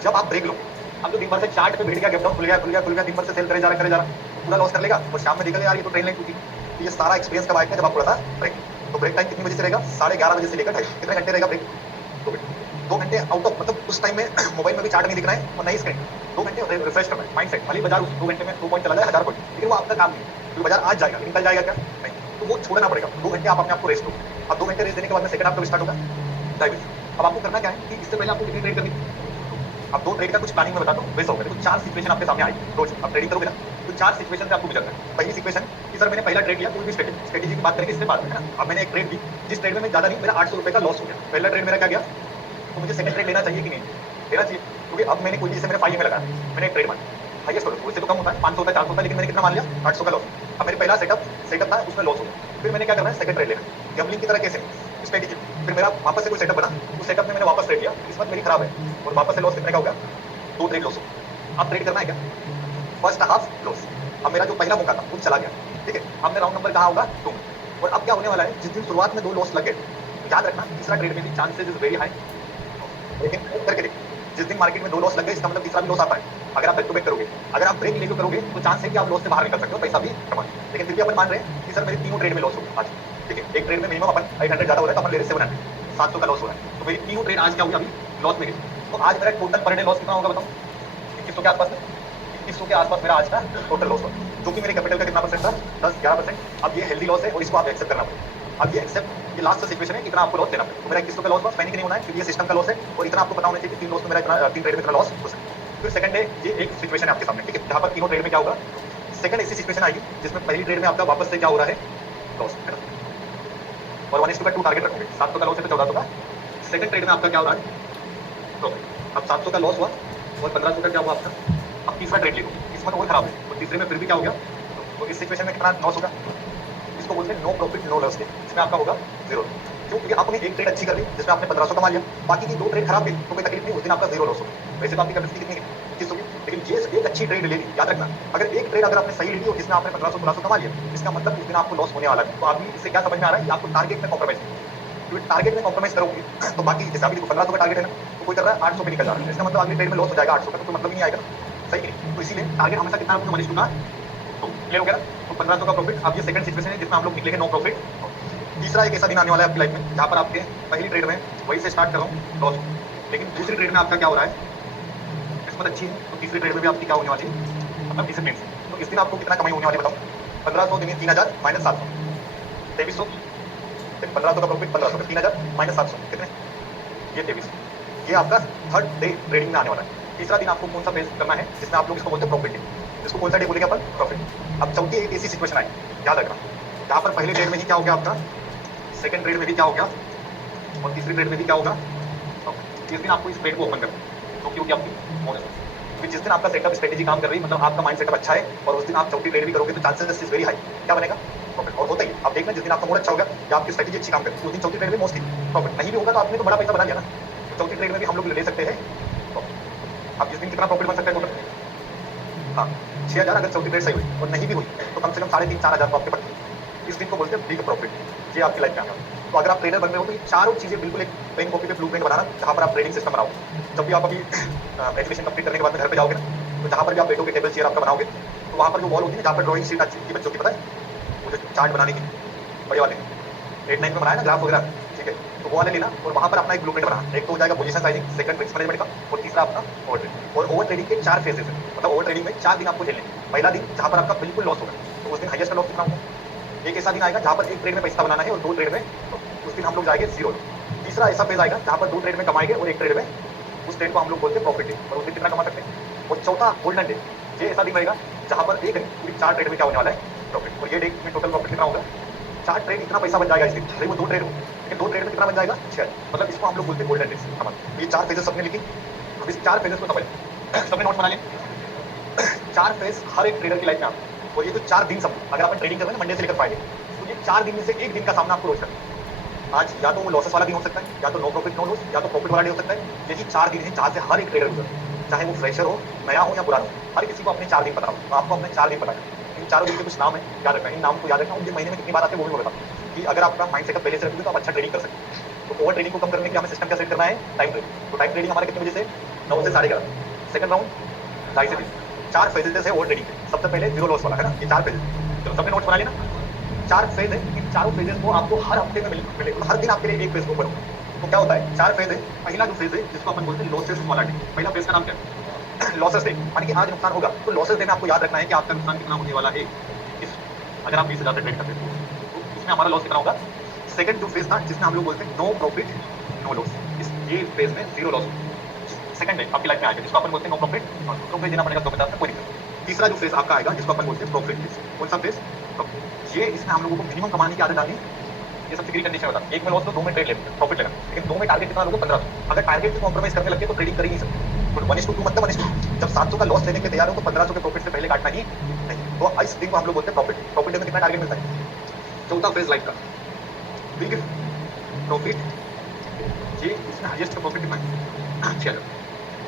जब आप ब्रेक लो। अब तो दिन भर से चार्ट पे बैठ गया, गैप डाउन खुल गया, दिन भर से सेल करे जा रहा पूरा लॉस कर लेगा, और शाम में देखा यार ये तो ट्रेंड लाइन टूटी। तो ये सारा एक्सपीरियंस कब आएगा? जब आप थोड़ा सा ब्रेक। तो ब्रेक टाइम कितनी बजे से रहेगा? 11:30 बजे से लेकर 2:30। कितने घंटे रहेगा ब्रेक? 2 घंटे आउट ऑफ, मतलब उस टाइम में मोबाइल में भी चार्ट नहीं दिखना है और नहीं स्क्रीन। 2 घंटे रिफ्रेश करना है माइंड सेट। भले बाजार उस 2 घंटे में 2 पॉइंट चला जाए 1000 पॉइंट, लेकिन वो आपका काम नहीं है, क्योंकि बाजार आज जाएगा लेकिन कल जाएगा क्या? नहीं, तो वो छोड़ना पड़ेगा। 2 घंटे आप अपने आप को रेस्ट दो। अब 2 घंटे रेस्ट देने के बाद में सेकंड हाफ कब स्टार्ट होगा? 2:30 बजे। अब आपको करना क्या है कि इससे पहले आपको कितनी ट्रेड करनी थी? अब 2 ट्रेड का कुछ प्लानिंग में बताता हूँ, वैसा होगा। देखो 4 सिचुएशन आपके सामने आएगी रोज, आप ट्रेडिंग करोगे ना तो 4 सिचुएशन से आपको गुजरना है। पहली सिचुएशन कि सर मैंने पहला ट्रेड लिया, कोई भी स्ट्रेटेजी की बात करेंगे इससे बात है ना। अब मैंने एक ट्रेड ली, जिस ट्रेड में मैं ज्यादा नहीं, मेरा 800 रुपए का लॉस हो गया। पहला ट्रेड मेरा क्या गया, तो मुझे सेकंड ट्रेड लेना चाहिए कि नहीं लेना चाहिए? क्योंकि अब मैंने कोई जैसे मेरे 5 में लगाया, मैंने एक ट्रेड मार हाईएस्ट ऑर्डर, उससे तो कम होता है, 500 होता है, 400 होता है, लेकिन मैंने कितना मान लिया? 800 का लॉस। अब मेरे पहला सेटअप था, उसमें लॉस हो गया। फिर मैंने क्या करना है, सेकंड ट्रेड लेना, गैम्बलिंग की तरह कैसे स्ट्रेटेजी। फिर मेरा वापस से कोई सेटअप बना, उस सेटअप में मैंने वापस ट्रेड लिया, किस्मत मेरी खराब है और वापस से लॉस कितने का हो गया? 2 ट्रेड लॉस हो गया। अब ट्रेड करना है क्या? First half loss. अब मेरा जो पहला मौका था वो चला गया, ठीक है। अब मेरा राउंड नंबर कहाँ होगा? 2। और अब क्या होने वाला है, जिस दिन शुरुआत में 2 लॉस लग गए, याद रखना तीसरा ट्रेड में भी चांसेस इज वेरी हाई, लेकिन करके देखिए। जिस दिन मार्केट में 2 लॉस लग गए, इसका मतलब तीसरा भी लॉस आता है। अगर आप बैक टू बैक करोगे, अगर आप ब्रेक लेके करोगे तो चांस है कि आप लॉस से बाहर निकल सकते हो, पैसा भी कमा। लेकिन फिर भी अपन मान रहे हैं कि सर मेरे 3 ट्रेड में लॉस हो गया आज, ठीक है। एक ट्रेड में मिनिमम अपन 800 ज्यादा हो रहा है, तो अपन ले रहे 700, 700 का लॉस हो रहा है। तो मेरी 3 ट्रेड आज क्या हुआ? अभी लॉस में गई। तो आज मेरा टोटल पर डे लॉस कितना होगा बताओ? 2100 के आसपास में, 2100 के आसपास मेरा आज का टोटल लॉस होगा, जो कि मेरे कैपिटल का कितना परसेंट था? 10-11%। अब ये हेल्दी लॉस है और इसको आप एक्सेप्ट करना पड़ेगा। अब ये एक्सेप्ट ये लास्ट सिचुएशन है, इतना आपको लॉस देना पड़ेगा। तो मेरा 2100 का लॉस हुआ, पैनिक नहीं होना है क्योंकि ये सिस्टम का लॉस है और इतना आपको पता होना चाहिए कि 3 लॉस में मेरा इतना 3 ट्रेड में इतना लॉस हो सकता है। फिर सेकंड है, ये एक सिचुएशन है आपके सामने, ठीक है, जहां पर तीनों ट्रेड में क्या होगा, सेकंड ऐसी सिचुएशन आएगी जिसमें पहली ट्रेड में आपका वापस से क्या हो रहा है, लॉस है ना, और 1:2 का 2 टारगेट रखोगे, 700 का लॉस है तो 1400 का। सेकंड ट्रेड में आपका क्या हो रहा है, प्रॉफिट। अब 700 का लॉस हुआ और 1500 का क्या हुआ आपका। अब तीसरा ट्रेड ले लो, इसमें तो और खराब है, और तीसरे में फिर भी क्या हो गया, तो इस सिचुएशन में कितना लॉस होगा, इसको बोलते हैं नो प्रॉफिट नो लॉस के, इसमें आपका होगा 0। क्यों, क्योंकि आपने एक ट्रेड अच्छी कर ली जिसमें आपने 1500 कमा लिया, बाकी की 2 ट्रेड खराब गई तो कोई तकलीफ नहीं, उस दिन आपका 0 लॉस होगा। वैसे तो आपकी कैपेसिटी कितनी है, 25 होगी, लेकिन ये एक अच्छी ट्रेड ले ली, याद रखना, अगर एक ट्रेड अगर आपने सही ले ली और जिसमें आपने 1500-1600 कमा लिया, इसका मतलब उस दिन आपको लॉस होने वाला है। तो अभी इससे क्या समझ में आ रहा है कि आपको टारगेट में कॉम्प्रोमाइज, तो टारगेट में कॉम्प्रोमाइज करोगे तो बाकी जैसे अभी देखो 1500 का टारगेट है ना, तो कोई कर रहा है 800 पे निकल जा रहा है, इसका मतलब अगली ट्रेड में लॉस हो जाएगा 800 का, तो कोई मतलब ही नहीं आएगा, सही नहीं। तो इसीलिए टारगेट हमेशा कितना रखोगे, मनीष का तो क्लियर हो गया ना। तो 1500 का प्रॉफिट। अब ये सेकंड सिचुएशन है जिसमें हम लोग निकलेंगे नो प्रॉफिट। तीसरा एक ऐसा दिन आने वाला है आपकी लाइफ में जहां पर आपके पहली ट्रेड में वही से स्टार्ट कर रहा हूँ लॉस, लेकिन दूसरी ट्रेड में आपका क्या हो रहा है, किस्मत अच्छी है, तो तीसरी ट्रेड में भी आपकी क्या होने वाली है, मतलब डिसिप्लिन से। तो इस दिन आपको कितना कमाई होने वाली है बताओ, 1500 दिन 3000 माइनस 700 2300, फिर 1500 का प्रॉफिट, 1500 का 3000 माइनस 700 कितने, ये 2300। ये आपका थर्ड डे ट्रेडिंग में आने वाला है। तीसरा दिन आपको कौन सा फेस करना है जिसमें आप लोग इसको बोलते हैं प्रॉफिट डे, इसको कौन सा डे बोलेंगे अपन, प्रॉफिट। अब चौथी एक ऐसी सिचुएशन आई, याद रखना, जहां पर पहले ट्रेड में ही क्या हो गया आपका, सेकंड ट्रेड में भी क्या हो गया और तीसरी ट्रेड में भी क्या होगा, जिस दिन आपको इस ट्रेड को ओपन करना है तो क्योंकि आपकी बोनस है, क्योंकि जिस दिन आपका सेटअप स्ट्रेटेजी काम कर रही है, मतलब आपका माइंड सेटअप अच्छा है और उस दिन आप चौथी ट्रेड भी करोगे तो चांसेस इज वेरी हाई क्या बनेगा, प्रॉफिट। और होता ही आप देखना, जिस दिन आपका मूड अच्छा होगा या आपकी स्ट्रेटेजी अच्छी काम करे तो उस दिन चौथी ट्रेड में मोस्टली प्रॉफिट। नहीं भी होगा तो आपने तो बड़ा पैसा बना लिया ना, तो चौथी ट्रेड में भी हम लोग ले सकते हैं प्रॉफिट। अब जिस दिन कितना प्रॉफिट बन सकता है टोटल, हाँ 6000 अगर चौथी ट्रेड सही हुई और नहीं भी हुई तो कम से कम 3,500-4,000 तो आपके पास, इस दिन को बोलते हैं बिग प्रॉफिट, ये आपकी लाइफ में आने वाला। तो अगर आप ट्रेडर बन रहे हो तो ये चारों चीजें बिल्कुल एक पेन कॉपी पे ब्लूप्रिंट बनाना, जहां पर आप ट्रेडिंग सिस्टम बनाओ। जब भी आप अभी एजुकेशन कंप्लीट करने के बाद में घर पे जाओगे ना, तो जहां पर भी आप बैठोगे, टेबल चेयर आपका बनाओगे, तो वहां पर जो वॉल होती है जहां पर ड्राइंग शीट अच्छी की बच्चों की, पता है मुझे चार्ट बनाने की, बड़े वाले 8-9 में बनाया ना ग्राफ वगैरह, ठीक है, तो वो वाले लेना और वहां पर अपना एक ब्लूप्रिंट बनाना। एक तो हो जाएगा position sizing, second risk management का, और तीसरा अपना ओवर ट्रेडिंग। और ओवर ट्रेडिंग के 4 फेजेस है, मतलब ओवर ट्रेडिंग में 4 दिन आपको झेलने। पहला दिन जहां पर आपका बिल्कुल लॉस होगा, तो उस दिन हाईएस्ट लॉस कितना होगा। एक ऐसा दिन आएगा जहां पर एक ट्रेड में पैसा बनाना है और 2 ट्रेड में, तो उस दिन हम लोग जाएंगे 0। तीसरा ऐसा फेज आएगा जहां पर 2 ट्रेड में कमाएंगे और एक ट्रेड में, उस ट्रेड को हम लोग बोलते हैं प्रॉफिट डे, और उस दिन कितना कमा सकते हैं। और चौथा गोल्डन डे, ये ऐसा दिन रहेगा जहां पर एक दिन पूरी 4 ट्रेड में क्या होने वाला है, प्रॉफिट। और ये डे में टोटल प्रॉफिट कितना होगा, 4 ट्रेड इतना पैसा बन जाएगा इस दिन, भले वो 2 ट्रेड हो, लेकिन 2 ट्रेड में कितना बन जाएगा, 6। मतलब इसको हम लोग बोलते हैं गोल्डन डेज। समझ, ये 4 फेजेस सबने लिखी। अब इस 4 फेजेस को सबने नोट बना लिए। 4 फेज हर एक ट्रेडर की लाइफ में आता है, और ये जो 4 दिन सब अगर अपन ट्रेडिंग कर रहे हैं मंडे से लेकर फ्राइडे, तो ये 4 दिन में से एक दिन का सामना आपको रोज करना है। आज या तो वो लॉसेस वाला दिन हो सकता है, या तो नो प्रॉफिट नो लॉस, या तो प्रॉफिट वाला डे हो सकता है। यही 4 दिन है जहां से हर एक ट्रेडर गुजरता है, चाहे वो फ्रेशर हो, नया हो या पुराना हो, हर किसी को अपने 4 दिन पता हो। तो आपको अपने 4 दिन पता है, इन चारों दिन के कुछ नाम है, याद रखना, इन नाम को याद रखना। उन दिन महीने में कितनी बार आते हैं वो भी मैं बताऊँ, कि अगर आपका माइंड सेटअप पहले से रखोगे तो आप अच्छा ट्रेडिंग कर सकते हैं। तो ओवर ट्रेडिंग को कम करने के लिए हमें सिस्टम क्या सेट करना है, टाइम ट्रेडिंग। तो टाइम ट्रेडिंग हमारे कितने बजे से, 9 से 11:30, सेकंड राउंड 2:30 से 3। 4 फेजेस है ओवर ट्रेडिंग के। सबसे पहले 0 लॉस वाला है ना, ये 4 फेजेस, चलो सबने नोट्स बना लेना। 4 फेज है, इन चारों फेजेस को आपको हर हफ्ते में मिलेगा, हर दिन आपके लिए एक फेज को करो। तो क्या होता है, 4 फेज है। पहला जो फेज है जिसको अपन बोलते हैं लॉसेस वाला डे, पहला फेज का नाम क्या है, लॉसेस डे, यानी कि आज नुकसान होगा तो लॉसेस डे में आपको याद रखना है कि आपका नुकसान कितना होने वाला है। अगर आप 20,000 से ट्रेड करते हैं तो उसमें हमारा लॉस कितना होगा। सेकंड जो फेज था जिसमें हम लोग बोलते हैं नो प्रॉफिट नो लॉस, इस ये फेज में 0 लॉस सेकंड डे आपकी लाइफ में आएगा, जिसको अपन बोलते हैं नो प्रॉफिट, प्रॉफिट देना पड़ेगा 250 में, कोई दिक्कत। तीसरा जो फेज आपका आएगा जिसको अपन बोलते हैं प्रॉफिट फेज, कौन सा फेज, ये इसमें हम लोगों को मिनिमम कमाने की आदत डालनी है। ये सबसे ग्री कंडीशन होता है, एक में लॉस तो 2 में ट्रेड लेना, प्रॉफिट लेना, लेकिन 2 में टारगेट कितना लोगे 1500। अगर टारगेट को कॉम्प्रोमाइज करने लगे तो ट्रेडिंग कर ही नहीं सकते। 1:2 मतलब 1:2, जब 700 का लॉस लेने के तैयार हो तो 1500 के प्रॉफिट से पहले काटना ही नहीं। तो इस दिन को हम लोग बोलते हैं प्रॉफिट। प्रॉफिट में कितना टारगेट मिलता है। चौथा फेज लाइफ का बिग प्रॉफिट, ये इसमें हाईएस्ट का प्रॉफिट कितना है, 6,000,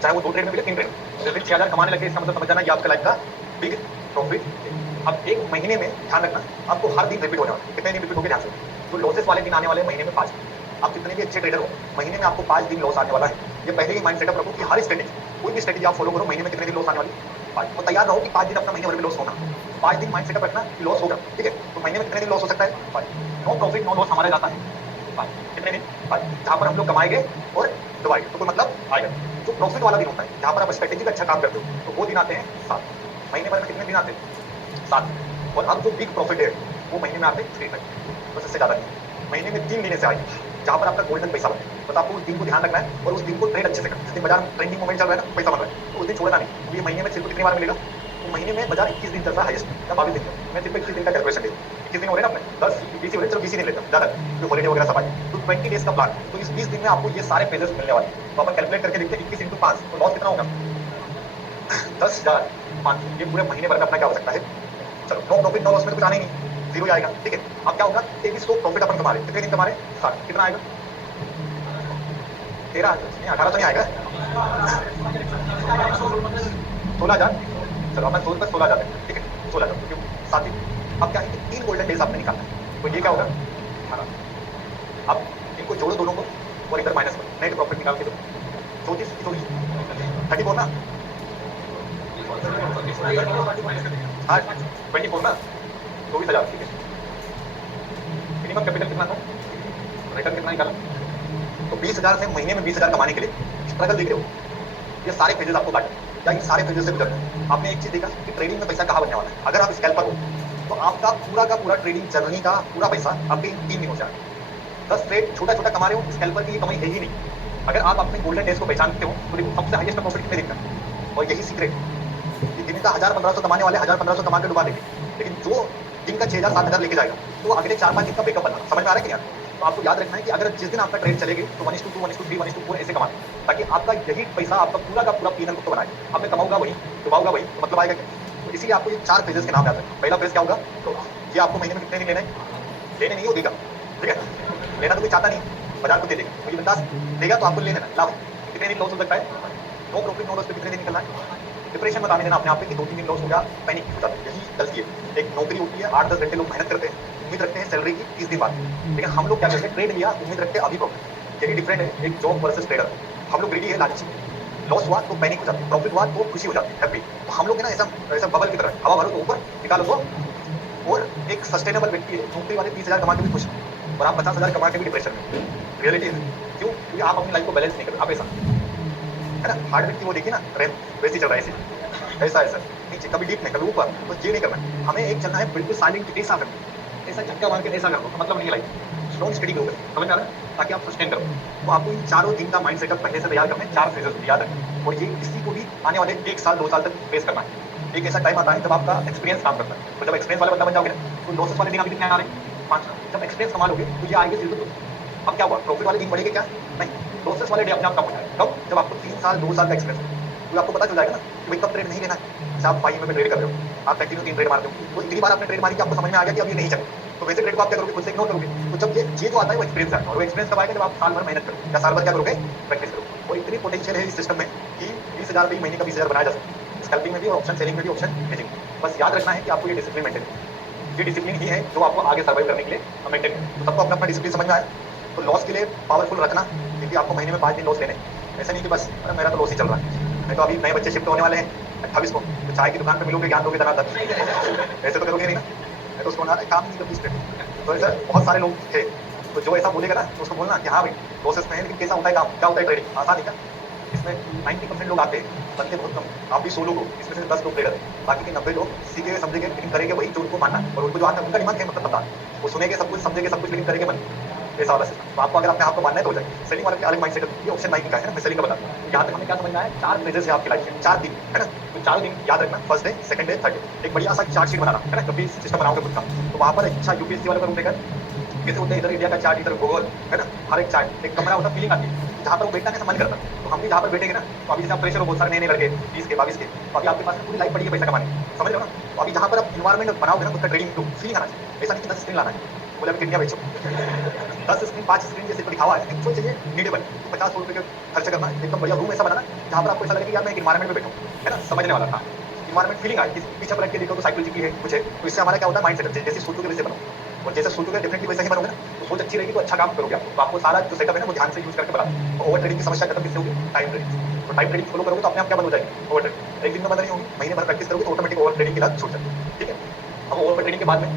चाहे वो 2 ट्रेड में मिले 3 ट्रेड में, जब 6,000 कमाने लगे इसका मतलब समझ जाना ये आपका लाइफ का बिग प्रॉफिट। अब एक महीने में ध्यान रखना आपको हर दिन रिपीट होने वाला है, कितने दिन रिपीट होंगे ध्यान से। तो लॉसेस वाले दिन आने वाले महीने में 5। आप कितने भी अच्छे ट्रेडर हो, महीने में आपको 5 दिन लॉस आने वाला है। ये पहले ही माइंड सेटअप रखो कि हर स्ट्रेटेजी, कोई भी स्ट्रेटेजी आप फॉलो करो, महीने में कितने दिन लॉस आने वाली, 5। और तैयार रहो कि 5 दिन अपना महीने भर में लॉस होना, 5 दिन माइंड सेटअप रखना कि लॉस होगा, ठीक है। तो महीने में कितने दिन लॉस हो सकता है, 5। नो प्रॉफिट नो लॉस हमारा जाता है 5, कितने दिन, 5, जहां पर हम लोग कमाएंगे और दबाएंगे तो कोई मतलब आएगा। जो प्रॉफिट वाला दिन होता है जहां पर आप स्ट्रेटेजी का अच्छा काम करते हो, तो वो दिन आते हैं 7। महीने भर में कितने दिन आते हैं, 7। और अब जो बिग प्रॉफिट है वो महीने में आते हैं 3 तक, बस इससे ज्यादा नहीं। महीने में 3 दिन ऐसे आएंगे जहां पर आपका गोल्डन पैसा बने। बस आपको उस दिन को ध्यान रखना है और उस दिन को ट्रेड अच्छे से करना है। जिस दिन बाजार में ट्रेंडिंग मोमेंट चल रहा है ना, पैसा बन रहा है, तो उस दिन छोड़ना नहीं। ये महीने में सिर्फ कितनी बार मिलेगा? तो महीने में बाजार 21 दिन चल रहा है हाईएस्ट या 22 दिन। मैं सिर्फ 21 दिन का कैलकुलेशन ले, 21 दिन हो रहे ना अपने, 10 20 हो रहे, चलो 20 दिन लेते हैं ज्यादा, जो हॉलीडे वगैरह सब आए, तो 20 डेज का प्लान। तो इस 20 दिन में आपको ये सारे पेजेस मिलने वाले हैं। तो अपन कैलकुलेट करके देखते हैं 21 इंटू 5, तो लॉस कितना होगा? 10,500। ये पूरे महीने भर में अपना क्या हो सकता है? चलो, नो प्रॉफिट नो लॉस में तो कुछ आने ही नहीं, जीरो ही आएगा। ठीक है, अब क्या होगा? 2300 प्रॉफिट अपन कमा रहे, कितने दिन कमा रहे? 60। कितना आएगा? 13 नहीं, 18 तो नहीं आएगा, 16,000। चलो अपन 16,000 है, ठीक है, 16,000 क्यों? 7 दिन। अब क्या है कि 3 गोल्डन डेज आपने निकालना है, तो ये क्या होगा? 18। अब इनको जोड़ो दोनों को और इधर माइनस करो, नेट प्रॉफिट निकाल के दो। 34 34 ना, हाँ 24 ना, 24,000। ठीक है, मिनिमम कैपिटल कितना था, रिटर्न कितना निकाला? तो 20,000 से महीने में 20,000 कमाने के लिए स्ट्रगल देख रहे हो? ये सारे फेजेस आपको काटने हैं, या इन सारे फेजेस से गुजरना है। आपने एक चीज देखा कि ट्रेडिंग में पैसा कहाँ बनने वाला है। अगर आप स्कैल्पर हो तो आपका पूरा का पूरा ट्रेडिंग जर्नी का पूरा पैसा आपके इन 3 दिनों से आएगा। 10 ट्रेड छोटा छोटा कमा रहे हो, स्कैल्पर की ये कमाई है ही नहीं। अगर आप अपने गोल्डन डेज को पहचानते हो तो देखो सबसे हाईएस्ट प्रॉफिट कितने दिन का, और यही सीक्रेट। दिन का 1000-1500 कमाने वाले 1000-1500 कमा के डुबा देंगे, लेकिन जो दिन का 6,000-7,000 लेके जाएगा तो अगले 4-5 दिन का बैकअप बनना। समझ में आ रहा है कि नहीं? तो आपको याद रखना है कि अगर जिस दिन आपका ट्रेड चलेगी तो 1:2, 1:3, 1:4 ऐसे कमाना, ताकि आपका यही पैसा आपका पूरा का पूरा पीएनएल को बनाए। अब मैं कमाऊंगा वही, डुबाऊंगा वही, तो मतलब आएगा क्या? तो इसीलिए आपको ये 4 फेजेस के नाम याद रखना। पहला फेज क्या होगा? तो ये आपको महीने में कितने दिन लेना है? लेने नहीं हो, देगा। ठीक है, लेना तो कोई चाहता नहीं, बाजार को दे देगा, तो ये बंदा देगा तो आपको ले लेना। लाभ कितने दिन लॉस हो सकता है? नो प्रॉफिट नो लॉस पे कितने दिन निकलना है? डिप्रेशन में आने देना अपने आप पे कि 2-3 दिन लॉस हो गया, पैनिक हो जाता है। यही गलती है। एक नौकरी होती है, 8-10 घंटे लोग मेहनत करते हैं, उम्मीद रखते हैं सैलरी की 30 दिन बाद, लेकिन हम लोग क्या करते हैं? ट्रेड लिया, उम्मीद रखते हैं अभी प्रॉफिट। यही डिफरेंट है एक जॉब वर्सेस ट्रेडर। हम लोग ग्रीडी है, लालची। लॉस हुआ तो पैनिक हो जाती है, प्रॉफिट हुआ तो खुशी हो जाती है, हैप्पी। तो हम लोग है ना ऐसा ऐसा बबल की तरह, हवा भरो तो ऊपर, निकालो तो। और एक सस्टेनेबल व्यक्ति है, नौकरी वाले 30,000 कमा के भी खुश हैं और आप 50,000 कमा के भी डिप्रेशन में। रियलिटी है क्यों? क्योंकि आप अपनी लाइफ को बैलेंस नहीं कर रहे। आप ऐसा है ना, हार्ड व्यक्ति वो देखिए ना, रेम वैसे चल रहा है ऐसे, ऐसा ऐसा नीचे, कभी डीप में कभी ऊपर, तो ये नहीं करना है। हमें एक चलना है बिल्कुल साइलेंट, ऐसा करना, ऐसा झटका मार के ऐसा कर दो, मतलब नहीं है लाइफ। स्लो स्टडी करो, समझ में आ रहा है? ताकि आप सस्टेन करो। तो आपको इन चारों दिन का माइंड सेटअप पहले से तैयार करना है, 4 फेजेस याद रखें, और ये किसी को भी आने वाले 1 साल 2 साल तक फेस करना है। एक ऐसा टाइम आता है जब आपका एक्सपीरियंस काम करता है, तो जब एक्सपीरियंस वाला बंदा बन जाओगे ना, तो लॉसेस वाले दिन अभी कितने आ रहे हैं? 5। जब एक्सपीरियंस कमा लोगे तो ये आएंगे 0 2। अब क्या हुआ? प्रॉफिट वाले दिन बढ़ेंगे क्या? नहीं, लॉसेस वाले डे अपने आप कम हो जाएगा। कब? जब आपको 3 साल 2 साल का एक्सपीरियंस हो, तो आपको पता चल जाएगा ना कि भाई कब ट्रेड नहीं लेना है। जैसे आप 5 में ट्रेड कर रहे हो, आप कंटिन्यू 3 ट्रेड मारते हो, तो इतनी बार आपने ट्रेड मारी कि आपको समझ में आ गया कि अब ये नहीं चल, तो वैसे ट्रेड को आप क्या करोगे? खुद से इग्नोर करोगे। तो जब ये जो आता है वो एक्सपीरियंस है, और वो एक्सपीरियंस कब आएगा? जब आप साल भर मेहनत करोगे, या साल भर क्या करोगे? प्रैक्टिस करोगे। और इतनी पोटेंशियल है इस सिस्टम में कि 20,000 रुपये महीने का 20,000 बनाया जा सकता है, स्कैल्पिंग में भी और ऑप्शन सेलिंग में भी, ऑप्शन हेजिंग। बस याद रखना है कि आपको ये डिसिप्लिन मेंटेन, ये डिसिप्लिन ही है जो आपको आगे सर्वाइव करने के लिए मेंटेन है। तो सबको अपना अपना डिसिप्लिन समझ में आया। तो लॉस के लिए पावरफुल रखना, क्योंकि आपको महीने में 5 दिन लॉस लेने। ऐसा नहीं कि बस अरे मेरा तो लॉस ही चल रहा है, नहीं तो अभी नए बच्चे शिफ्ट होने वाले हैं 28 को, तो चाय की दुकान पे मिलोगे, ज्ञान दोगे धनाधन, ऐसे तो करोगे नहीं ना। मैं तो उसको ना काम नहीं करती इस पे। तो ऐसा बहुत सारे लोग थे, तो जो ऐसा बोलेगा ना तो उसको बोलना कि हाँ भाई प्रोसेस में है, लेकिन कैसा होता है काम, क्या होता है ट्रेडिंग, आसान है क्या? इसमें 90% लोग आते हैं, बनते बहुत कम। आप भी 100 लोग हो, इसमें से 10 लोग ट्रेडर हैं, बाकी के 90 लोग सीखे समझेंगे, लेकिन करेंगे वही जो उनको मानना है, और उनको जो आता है उनका दिमाग है, मतलब पता वो सुनेंगे सब कुछ, समझेंगे सब कुछ, लेकिन करेंगे मन ऐसा वाला सिस्टम। तो आपको अगर अपने आप को मानना है तो हो जाए। सेलिंग वाले के अलग माइंड सेटअप, ये ऑप्शन 9 का है ना, मैं सेलिंग का बताता हूँ। यहाँ तक हमें क्या समझना है? 4 फेजेस है आपकी लाइफ में, 4 दिन है ना, तो 4 दिन याद रखना, first day, second day, third day. एक बढ़िया सा चार्ट शीट बनाना है ना, कभी सिस्टम बनाओगे खुद का, तो वहाँ पर अच्छा यूपीएससी वाले पर उठेगा, कैसे होते हैं इधर इंडिया का चार्ट, इधर गूगल है ना, हर एक चार्ट एक कमरा होता, फीलिंग आती है जहाँ पर वो बैठना कैसा मन करता है। तो हम भी जहाँ पर बैठेंगे ना, तो अभी जैसे आप प्रेशर हो, बहुत सारे नए नए लड़के 20 के 22 के, तो अभी आपके पास पूरी लाइफ पड़ी है पैसा कमाने, समझ रहे हो ना। तो अभी जहाँ पर आप इन्वायरमेंट बनाओगे ना, उसका ट्रेडिंग टू फीलिंग आना चाहिए। ऐसा नहीं कि 10 स्क्रीन लाना है, बोले अभी इंडिया बेचो 10 स्क्रीन 5 स्क्रीन जैसे तो दिखावा है, एक्चुअल चाहिए नीडेबल। 50 रुपये का खर्च करना, एकदम बढ़िया रूम ऐसा बनाना जहाँ पर आपको ऐसा लगे कि यार मैं एक इन्वायरमेंट में बैठूँ, है ना, समझने वाला था इन्वायरमेंट फीलिंग आई, पीछे पर रख के देखो तो साइकोलॉजी की है कुछ है। तो इससे हमारा क्या होता है? माइंड सेटअप जैसे सोचोगे वैसे बनो, और जैसे सोचोगे डेफिनेटली वैसे ही बनोगे ना, तो सोच अच्छी रहेगी तो अच्छा काम करोगे आप। तो आपको सारा जो सेटअप है ना वो ध्यान से यूज करके बना। तो ओवर ट्रेडिंग की समस्या खत्म किससे होगी? Time trading. तो टाइम ट्रेडिंग फॉलो करोगे तो अपने आप क्या बंद हो जाएगी? Over trading. एक दिन में बंद नहीं होगी, महीने भर प्रैक्टिस करोगे तो ऑटोमेटिक ओवर ट्रेडिंग की लत छूट जाएगी। ठीक है, अब ओवर ट्रेडिंग के बाद में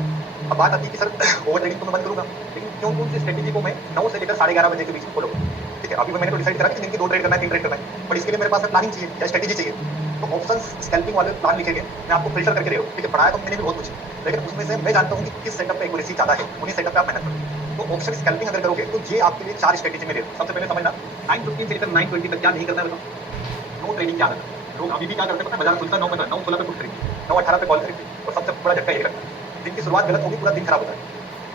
अब बात आती है कि सर ओवर ट्रेडिंग तो मैं बंद करूंगा, लेकिन क्यों कौन सी स्ट्रेटेजी को मैं 9 से लेकर 11:30 बजे के बीच में फॉलो करूँ? ठीक है, अभी मैंने तो डिसाइड करा कि दिन की 2 ट्रेड करना है, 3 ट्रेड करना है, बट इसके लिए मेरे पास प्लानिंग चाहिए या स्ट्रेटेजी चाहिए। तो ऑप्शन स्कैल्पिंग वाले प्लान लिखे गए, मैं आपको फिल्टर करके दे रहा हूँ। ठीक है, पढ़ाया तो मैंने भी बहुत कुछ, लेकिन उसमें से मैं जानता हूँ कि किस सेटअप पे एक्यूरेसी ज़्यादा है, उन्हीं सेटअप पे आप मेहनत करो। तो ऑप्शन स्कैल्पिंग अगर करोगे तो ये आपके लिए 4 स्ट्रेटेजी में दे दूं। सबसे पहले समझना 9:15 से लेकर 9:20 तक क्या नहीं करना है बताओ। नो ट्रेडिंग क्या करना है। लोग अभी भी क्या करते हैं पता है, बाजार खुलता है 9:15 9:16 पे पुट खरीदते हैं, 9:18 पे कॉल खरीदते हैं, और सबसे बड़ा झटका यही लगता है दिन की शुरुआत गलत होगी पूरा दिन खराब होता है।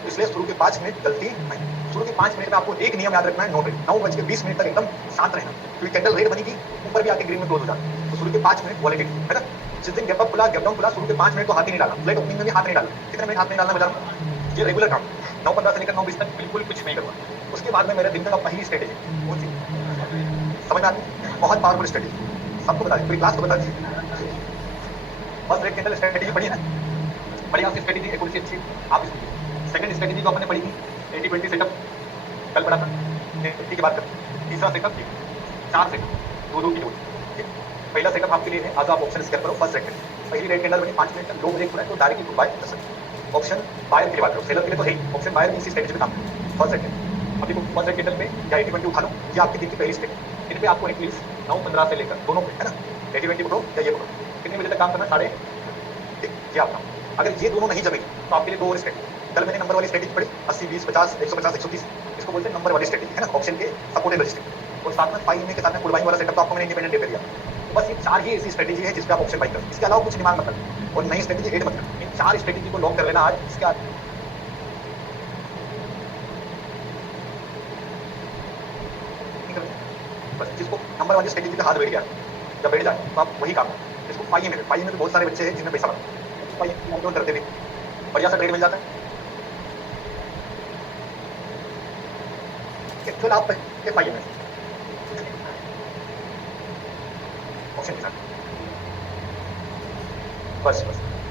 तो इसलिए शुरू के 5 मिनट गलती नहीं। शुरू के 5 मिनट में आपको एक नियम याद रखना है, नो ट्रेड। 9:20 तक एकदम शांत रहना, क्योंकि कैंडल रेड बनेगी ऊपर भी आके ग्रीन में क्लोज हो जाता है। तो शुरू के 5 मिनट वॉलेटिलिटी है ना। जिस दिन गैप अप खुला गैप डाउन खुला शुरू के 5 मिनट तो हाथ ही नहीं डालना, फ्लैट ओपनिंग में भी हाथ नहीं डालना। कितने मिनट हाथ नहीं डालना बाजार में, ये रेगुलर काम। 9:15 से लेकर 9:20 तक बिल्कुल कुछ नहीं करूंगा। उसके बाद में मेरे दिन का पहली स्ट्रेटेजी कौन सी समझ में आती है, बहुत पावरफुल स्ट्रेटेजी, सबको बता दी पूरी क्लास को बता दी। फर्स्ट रेड कैंडल स्ट्रेटेजी पढ़ी है ना, बढ़िया सी स्ट्रेटेजी है, थोड़ी सी अच्छी आप इसको। सेकंड स्ट्रेटेजी जो अपने पढ़ी थी 80-20 सेटअप कल पढ़ा था, निफ्टी की बात करते। तीसरा सेटअप 4 सेटअप 2-2 की जोड़ी। पहला सेटअप आपके लिए है, आज आप ऑप्शन स्केप करो फर्स्ट सेकंड। पहली रेड कैंडल बनी 5 मिनट तक लो ब्रेक हो रहा है तो डायरेक्टली बाय कर सकते। ऑप्शन बायर के लिए बात करो, सेलर के लिए तो है ही। ऑप्शन बायर में इसी स्ट्रेटेजी पे काम करो फर्स्ट सेकंड। अभी फर्स्ट रेड कैंडल पे या 80-20 उठा लो, ये आपकी दिन की पहली स्ट्रेटेजी। इन पे आपको एटलीस्ट 9:15 से लेकर दोनों पे है ना 80-20 पकड़ो या ये पकड़ो, कितने बजे तक काम करना, साढ़े ये आपका। अगर ये दोनों नहीं जमेगी तो आपके लिए 2 और स्ट्रेटेजी। कल मैंने नंबर वाली स्ट्रेटेजी पढ़ी 80-20-50 150 130, इसको बोलते हैं नंबर वाली स्ट्रेटेजी है ना, ऑप्शन के सपोर्टेड रजिस्टर। और साथ में 5 के साथ में फुल बाइंग वाला सेटअप तो आपको मैंने इंडिपेंडेंट दे दिया। तो बस ये 4 ही ऐसी स्ट्रेटेजी है जिसपे आप ऑप्शन बाइंग करें, इसके अलावा कुछ दिमाग मत लगाओ और नई स्ट्रेटेजी ऐड मत करो। इन 4 स्ट्रेटेजी को लॉक कर लेना आज। इसके बाद बस जिसको नंबर वाली स्ट्रेटेजी पे हाथ बैठ गया, जब बैठ जाए तो आप वही काम करें। इसको पाइए में तो बहुत सारे बच्चे हैं जिनमें पैसा बना पाइए तो डरते भी बढ़िया सा ट्रेड मिल जाता है। एक्चुअल आप के पाइए में ऑप्शन के साथ बस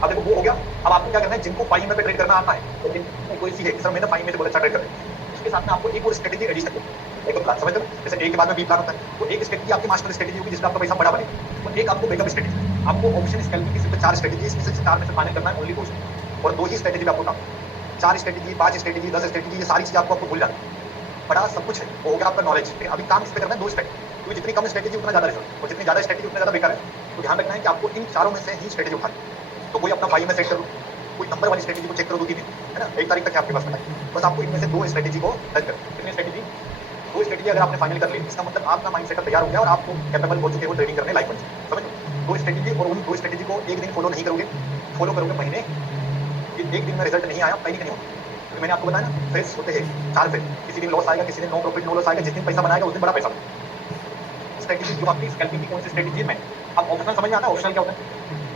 अब देखो वो हो गया। अब आपको क्या करना है, जिनको पाई में पे ट्रेड करना आता है तो जिनको कोई सी है सर मैंने पाई में से बहुत अच्छा ट्रेड कर रहा है, उसके साथ में आपको एक और स्ट्रेटेजी एडिशन करनी। एक प्लान समझ लो, जैसे ए के बाद में बी प्लान होता है, तो एक स्ट्रेटेजी आपकी मास्टर स्ट्रेटेजी होगी जिसमें आपका पैसा बड़ा बनेगा, और एक आपको बैकअप स्ट्रेटेजी। आपको ऑप्शन स्कैल्पिंग की सिर्फ 4 स्ट्रेटेजी, इसमें से 4 में से फाइनल करना है ओनली 2, और 2 ही स्ट्रेटेजी पे आपको काम। 4 स्ट्रेटेजी 5 स्ट्रेटेजी 10 स्ट्रेटेजी, ये सारी चीजें आपको भूल जानी है। बड़ा सब कुछ है, वो हो गया आपका नॉलेज। अभी काम इस पे करना है 2 स्ट्रेटेजी, क्योंकि जितनी कम स्ट्रेटेजी उतना ज्यादा रिजल्ट, और जितनी ज्यादा स्ट्रेटेजी उतना ज्यादा बेकार है। तो ध्यान रखना है कि आपको इन चारों में से ही स्ट्रेटेजी उठानी। तो कोई अपना फाइल में सेट करो, कोई नंबर वाली स्ट्रेटेजी को चेक करो 2-3 दिन है ना, 1 तारीख तक है आपके पास बताइए। बस आपको इनमें से 2 स्ट्रेटेजी को टच करो। कितनी स्ट्रेटेजी, 2 स्ट्रेटेजी अगर आपने फाइनल कर ली, इसका मतलब आपका माइंड सेटअप तैयार हो गया और आपको कैपेबल हो चुके हो ट्रेडिंग करने लाइक बन चुके। समझ लो 2 स्ट्रेटेजी, और उन 2 स्ट्रेटेजी को एक दिन फॉलो नहीं करोगे, फॉलो करोगे महीने, एक दिन में रिजल्ट नहीं आया कहीं नहीं होगा। तो मैंने आपको बताया ना फेस होते हैं 4 फेस, किसी दिन लॉस आएगा, किसी दिन नो प्रॉफिट नो लॉस आएगा, जिस दिन पैसा बनाएगा उस दिन बड़ा पैसा बनेगा। स्ट्रेटेजी जो आपकी स्कैल्पिंग की कौन सी स्ट्रेटेजी है, मैं अब ऑप्शनल समझ में आता है। ऑप्शनल क्या होता है,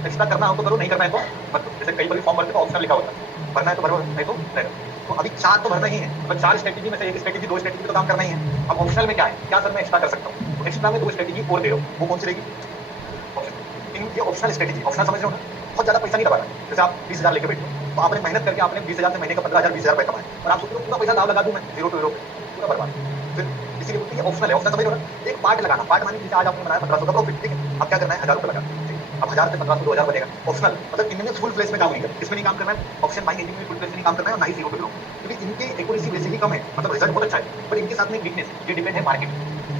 एक्स्ट्रा करना हो तो करो, नहीं करना है तो मत करो। जैसे कई बार फॉर्म भरते तो ऑप्शनल लिखा होता है, भरना है तो भरो, नहीं तो नहीं करो। तो अभी 4 तो भरना ही है, तो 4 स्ट्रेटेजी में से एक स्ट्रेटेजी 2 स्ट्रेटेजी तो काम करना ही है। अब ऑप्शनल में क्या है, क्या सर मैं एक्स्ट्रा कर सकता हूँ, तो एक्स्ट्रा में 2 स्ट्रेटेजी और दे रहा हूँ, वो कौन सी रहेगी, ये ऑप्शनल स्ट्रेटेजी। ऑप्शनल समझ रहे हो ना, बहुत ज्यादा पैसा नहीं लगाना। जैसे आप 20,000 लेके बैठे हो, तो आपने मेहनत करके आपने 20,000 से महीने का 15,000 20,000 रुपए कमाए, और आप सोच रहे हो पूरा पैसा दाव लगा दूं मैं 0 to 0 पूरा बर्बाद। फिर इसीलिए बोलते हैं ऑप्शनल है। ऑप्शनल समझ रहे हो ना, एक पार्ट लगाना। पार्ट माने जैसे आज आपने बनाया 1500 का प्रॉफिट, ठीक है, अब क्या करना है 1000 रुपए लगाना। अब 1000 से 1500 2000 बनेगा। ऑप्शनल मतलब इनमें फुल फ्लेज में काम नहीं करना, इसमें नहीं काम करना है। ऑप्शन बाइंग में फुल फ्लेज में नहीं काम करना है, और ना ही 0 पे लो, क्योंकि इनके एक्यूरेसी वैसे ही कम है, मतलब रिजल्ट बहुत अच्छा है, पर इनके साथ में वीकनेस है। ये डिपेंड है मार्केट,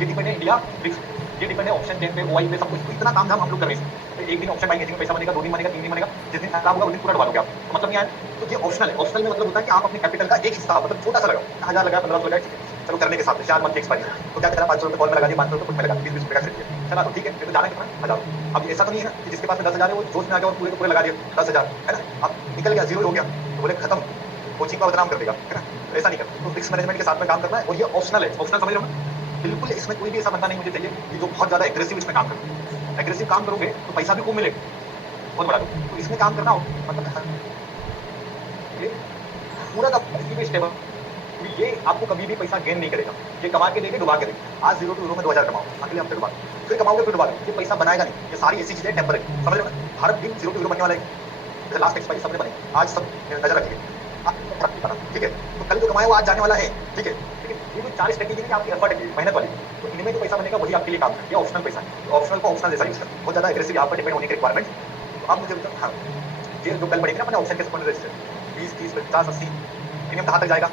ये डिपेंड है इंडिया रिक्स, ये डिपेंड है ऑप्शन चेन पे, ओआई पे, सब कुछ। तो इतना काम धाम हम लोग कर रहे हैं। तो एक दिन ऑप्शन बाइंग में पैसा बनेगा, 2 दिन बनेगा, 3 दिन बनेगा, जिस दिन खराब होगा उस दिन पूरा डुबा दोगे आप। तो मतलब नहीं आया, तो ये ऑप्शनल है। ऑप्शनल में मतलब होता है कि आप अपने कैपिटल का एक हिस्सा, मतलब छोटा सा लगाओ, 1000 लगाया 1500 लगाया, ठीक है, चलो करने के साथ 4 मंथ की एक्सपायरी, तो क्या करा 500 रुपए कॉल में लगा दिया, 500 रुपए कुछ में लगा दिया, 20 रुपए का खरीद लिया, चला तो ठीक है, फिर तो जाना कितना 1000। अब ऐसा तो नहीं है ना कि जिसके पास 10,000 है वो जोश में आ गया और पूरे को पूरे लगा दिया 10,000, है ना, अब निकल गया 0 हो गया तो बोले खत्म, कोचिंग का बदनाम कर देगा, है ना। तो ऐसा नहीं करना, तो रिस्क मैनेजमेंट के साथ में काम करना है, और ये ऑप्शनल है। ऑप्शनल समझ रहे हो ना, बिल्कुल इसमें कोई भी ऐसा बंदा नहीं मुझे चाहिए कि जो बहुत ज्यादा एग्रेसिव इसमें काम करे। एग्रेसिव काम करोगे तो पैसा भी खूब मिलेगा, बहुत बड़ा। तो इसमें काम करना हो मतलब पूरा का स्टेबल, ये आपको कभी भी पैसा गेन नहीं करेगा, ये कमा के देंगे डुबा के देंगे। आज 0 to 0 में 2000 कमाओ, अगले हफ्ते डुबा, फिर कमाओगे फिर डुबा, ये पैसा बनाएगा नहीं। ये सारी ऐसी चीजें टेम्पररी, समझ लो ना। हर दिन 0 to 0 बनने वाला है, जैसे लास्ट एक्सपायरी सबने बने, आज सब नजर रखिए, ठीक है। तो कल जो कमाए वो आज जाने वाला है, ठीक है। लेकिन ये जो 4 स्ट्रेटेजी है आपकी एफर्ट है, मेहनत वाली, तो इनमें जो पैसा बनेगा वही आपके लिए काम है। ये ऑप्शनल पैसा है, ऑप्शनल को ऑप्शनल जैसा यूज करना, बहुत ज्यादा एग्रेसिव यहाँ पर डिपेंड होने की रिक्वायरमेंट। तो आप मुझे बताओ, हाँ ये जो कल बढ़ेगी ना अपने ऑप्शन के सपोर्ट रजिस्टर 20 30 50 80 प्रीमियम कहाँ तक जाएगा,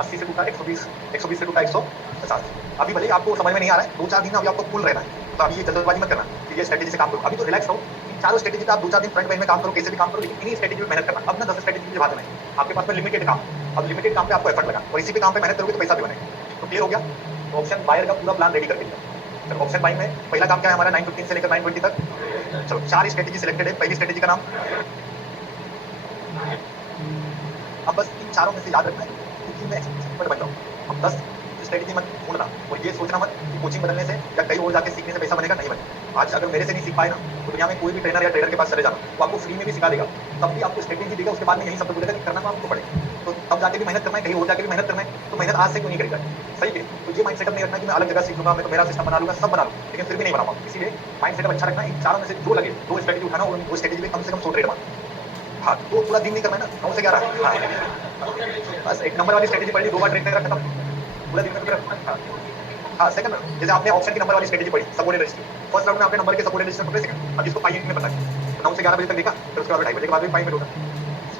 80 से टूटा 120, 120 से टूटा 150। अभी भले आपको समझ में नहीं आ रहा है, 2-4 दिन अभी आपको फुल रहना है, तो अभी ये जल्दबाजी मत करना कि ये स्ट्रेटेजी से काम करो। अभी तो रिलैक्स रहो, चारों स्ट्रेटेजी पे आप 2-4 दिन फ्रंट लाइन में काम करो, कैसे भी काम करो, लेकिन इन्हीं स्ट्रेटेजी पे मेहनत करना। अब ना 10 स्ट्रेटेजी की बात नहीं, आपके पास में लिमिटेड काम, अब लिमिटेड काम पे आपको एफर्ट लगा और इसी पे काम पे मेहनत करोगे तो पैसा भी बनेगा। तो क्लियर हो गया? तो ऑप्शन बायर का पूरा प्लान रेडी करके लिया। चलो ऑप्शन बाई में पहला काम क्या है हमारा 9:15 से लेकर 9:20 तक। चलो 4 स्ट्रेटेजी सिलेक्टेड है। पहली स्ट्रेटेजी का नाम, अब बस इन चारों में से याद रखना है कि मैं एक्सपर्ट बन जाऊँ। अब 10 स्ट्रेटेजी मत ढूंढना और ये सोचना मत कि कोचिंग बदलने से या कहीं और जाके सीखने से पैसा बनेगा, नहीं बनेगा। आज अगर मेरे से नहीं सीख पाए ना तो दुनिया में कोई भी ट्रेनर या ट्रेडर के पास चले जाना, वो आपको फ्री में भी सिखा देगा, तब भी आपको स्ट्रेटेजी देगा, उसके बाद में यही सब बोलेगा कि करना तो आपको पड़ेगा। तो तब जाके भी मेहनत करना है, कहीं और जाके भी मेहनत करना है, तो मेहनत आज से क्यों नहीं करेगा? सही है। तो ये माइंड सेटअप नहीं रखना कि मैं अलग जगह सीख लूंगा, मैं तो मेरा सिस्टम बना लूंगा, सब बना लूंगा, लेकिन फिर भी नहीं बना पाऊंगा। इसीलिए माइंड सेटअप अच्छा रखना। इन चारों में से जो लगे 2 स्ट्रेटेजी उठाना और उन 2 स्ट्रेटेजी पे कम से कम 100 ट्रेड मारना। हाँ, तो पूरा दिन नहीं करना है ना, 9 से 11। हाँ, बस एक नंबर वाली स्ट्रेटेजी पढ़ ली, 2 बार ट्रेड कर खत्म, पूरा दिन में तो हाँ। हाँ, सेकंड जैसे आपने ऑप्शन की नंबर वाली स्ट्रेटेजी पढ़ी, सबोर्डिनेट रजिस्टर, फर्स्ट राउंड में आपने नंबर के सबोर्डिनेट रजिस्टर पकड़े सेकंड। अब जिसको पाई में पता है तो 9 से 11 बजे तक देखा, फिर उसके बाद 2:30 बजे के बाद भी पाई में होगा।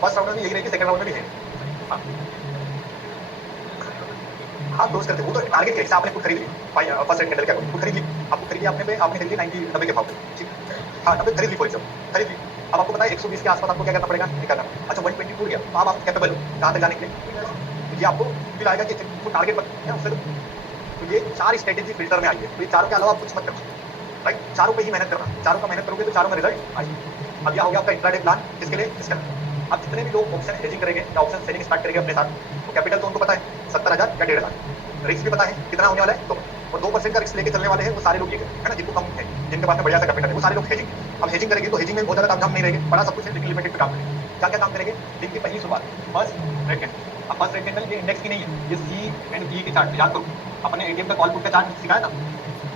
फर्स्ट राउंड में यही रहेगी, सेकंड राउंड में भी है। हाँ, हाँ दोस्त करते वो तो टारगेट के हिसाब आपने खुद खरीद ली, फर्स्ट रेट कैंडल क्या खुद खरीद ली, आपको खरीद लिया आपने खरीद ली 90 के भाव पे, ठीक। हाँ 90 खरीद ली, फॉर एग्जाम्पल खरीद ली। अब आपको पता है 120 के आसपास आपको क्या करना पड़ेगा, निकालना। अच्छा 120 टूट गया, तो अब आप कैपेबल हो कहाँ तक जाने के लिए, ये आपको फील आएगा कि वो टारगेट पर है उससे। तो ये 4 स्ट्रेटेजी फिल्टर में आई है, तो ये चारों के अलावा आप कुछ मत करना, राइट। चारों पे ही मेहनत करना, चारों का मेहनत करोगे तो चारों में रिजल्ट आएगा। अब यह हो गया आपका इंट्राडे प्लान, किसके लिए, इसका। अब जितने भी लोग ऑप्शन हेजिंग करेंगे या ऑप्शन सेलिंग स्टार्ट करेंगे अपने साथ, तो कैपिटल तो उनको पता है 70,000 या 1.5 लाख, रिस्क भी पता है कितना होने वाला है, तो और 2% का रिस्क लेके चलने वाले हैं वो सारे लोग ये है ना, जिनको कम है, जिनके पास में बढ़िया सा कैपिटल है, वो सारे लोग हेजिंग। अब हेजिंग करेंगे तो हेजिंग में बहुत ज्यादा तामझाम नहीं रहेगी, बड़ा सब कुछ है लेकिन लिमिटेड पे काम करेंगे। क्या क्या काम करेंगे, दिन की पहली शुरुआत फर्स्ट रेड कैंडल। अब फर्स्ट रेड कैंडल ये इंडेक्स की नहीं है, ये सी एंड ई की चार्ट याद करो, अपने एटीएम का कॉल पुट का चार्ट सिखाया था,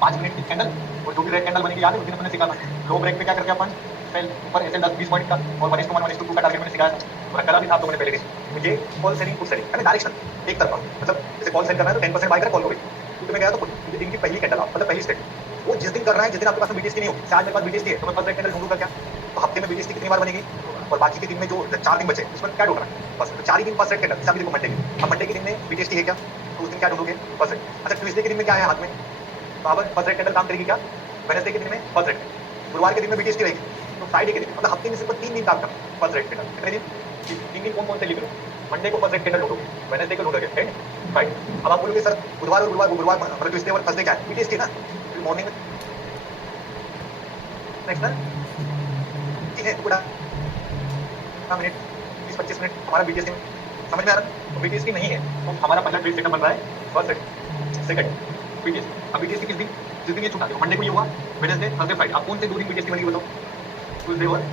5 मिनट की कैंडल और जो भी रेड कैंडल बनेगी याद है, उस दिन अपने सिखाना। लो ब्रेक पे क्या करके अपन सेल ऊपर ऐसे 10-20 पॉइंट का और 1:1 1:2 का टारगेट मैंने सिखाया था और करा भी था आपको मैंने पहले दिन। मुझे कॉल सेलिंग पुट सेलिंग है डायरेक्शन एक तरफा, मतलब जैसे कॉल सेल करना है तो 10% बाय करा, कॉल हो गई, पुट में गया तो पुट, ये दिन की पहली कैंडल मतलब पहली स्टेट। वो जिस दिन कर रहा है, जिस दिन आपके पास बीटीएसटी नहीं होगी, आज मेरे पास बीटीएसटी है तो मैं फर्स्ट रेड कैंडल ढूंढूंगा क्या, तो हफ्ते में बीटीएसटी कितनी बार बनेगी और बाकी के दिन में जो 4 दिन बचे उसमें क्या ढूंढना है, बस 4 ही दिन फर्स्ट रेड कैंडल। हिसाब देखो मंडे के, अब मंडे के दिन में बीटीएसटी है क्या, तो उस दिन क्या ढूंढोगे, फर्स्ट रेड। अच्छा ट्यूसडे के दिन में क्या है हाथ में, तो अब फर्स्ट रेड कैंडल काम करेगी क्या, वेडनेसडे के दिन में फर्स्ट रेड, गुरुवार के दिन में बीटीएसटी रहेगी, तो फ्राइडे के दिन मतलब हफ्ते में सिर्फ 3 दिन काम करना फर्स्ट रेड कैंडल। कितने दिन, 3 दिन कौन से लिख लो, मंडे को फर्स्ट रेड कैंडल ढूंढोगे, वेडनेसडे को ढूंढोगे, राइट। अब आप बोलोगे सर बुधवार मतलब ट्यूसडे और थर्सडे क्या है, बीटीएसटी ना, मॉर्निंग में नेक्स्ट ना ठीक है, पूरा मिनट 20-25 मिनट हमारा बीटीएसटी में समझ में आ रहा है। तो बीटीएसटी नहीं है तो हमारा पहला ट्रेड सेटअप बन रहा है फर्स्ट सेकंड बीटीएसटी। अब बीटीएसटी किस दिन, जिस दिन ये छूटा, मंडे को ये हुआ, वेडनेसडे थर्सडे फ्राइडे, आप कौन से 2 दिन बीटीएसटी बनेगी बताओ, ट्यूसडे और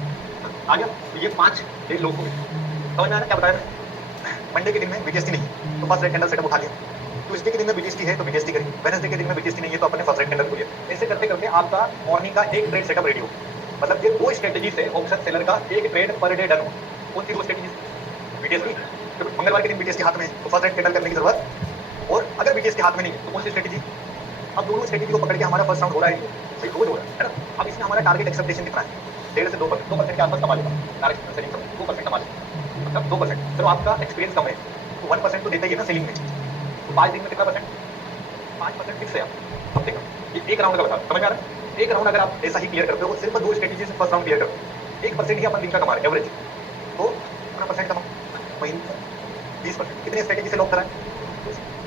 आ गया, तो ये 5 डे लोग हो गए। समझ में आ रहा है क्या बताया मैं, मंडे के दिन में बीटीएसटी नहीं तो फर्स्ट रेड कैंडल सेटअप उठा लिया, ट्यूसडे के दिन में बीटीएसटी है तो बीटीएसटी करेंगे, वेडनेसडे के दिन में बीटीएसटी नहीं है तो अपने फर्स्ट रेड कैंडल को लिया। ऐसे करते करते आपका मॉर्निंग का एक ट्रेड सेटअप रेडी हो, मतलब ये 2 स्ट्रेटेजी से ऑप्शन सेलर का एक ट्रेड पर डे डन हो। कौन सी 2 स्ट्रेटेजी, बीटीएसटी, तो मंगलवार के दिन बीटीएसटी हाथ में है तो फर्स्ट रेड कैंडल करने की जरूरत, और अगर बीटीएसटी हाथ में नहीं है तो कौन सी स्ट्रेटेजी। अब दोनों स्ट्रेटेजी को पकड़ के हमारा फर्स्ट राउंड हो रहा है, सही रोज हो रहा है ना। अब इसमें हमारा टारगेट एक्सेप्टेशन कितना है, 1.5 से 2% के आसपास कमा लेगा, डायरेक्ट सेलिंग 2% कमा लेगा, मतलब 2%। चलो आपका एक्सपीरियंस कम है तो 1% तो देता ही है ना सेलिंग में, तो 5 दिन में कितना परसेंट, 5% फिक्स है आप हफ्ते का। ये एक राउंड का बता, समझ में आ रहा है। एक राउंड अगर आप ऐसा ही क्लियर करते हो, सिर्फ 2 स्ट्रेटेजी से फर्स्ट राउंड क्लियर करो, 1% ही अपन दिन का कमा रहे एवरेज, तो कितना परसेंट कमा, महीने 20%। कितने स्ट्रेटेजी से लॉक करा है,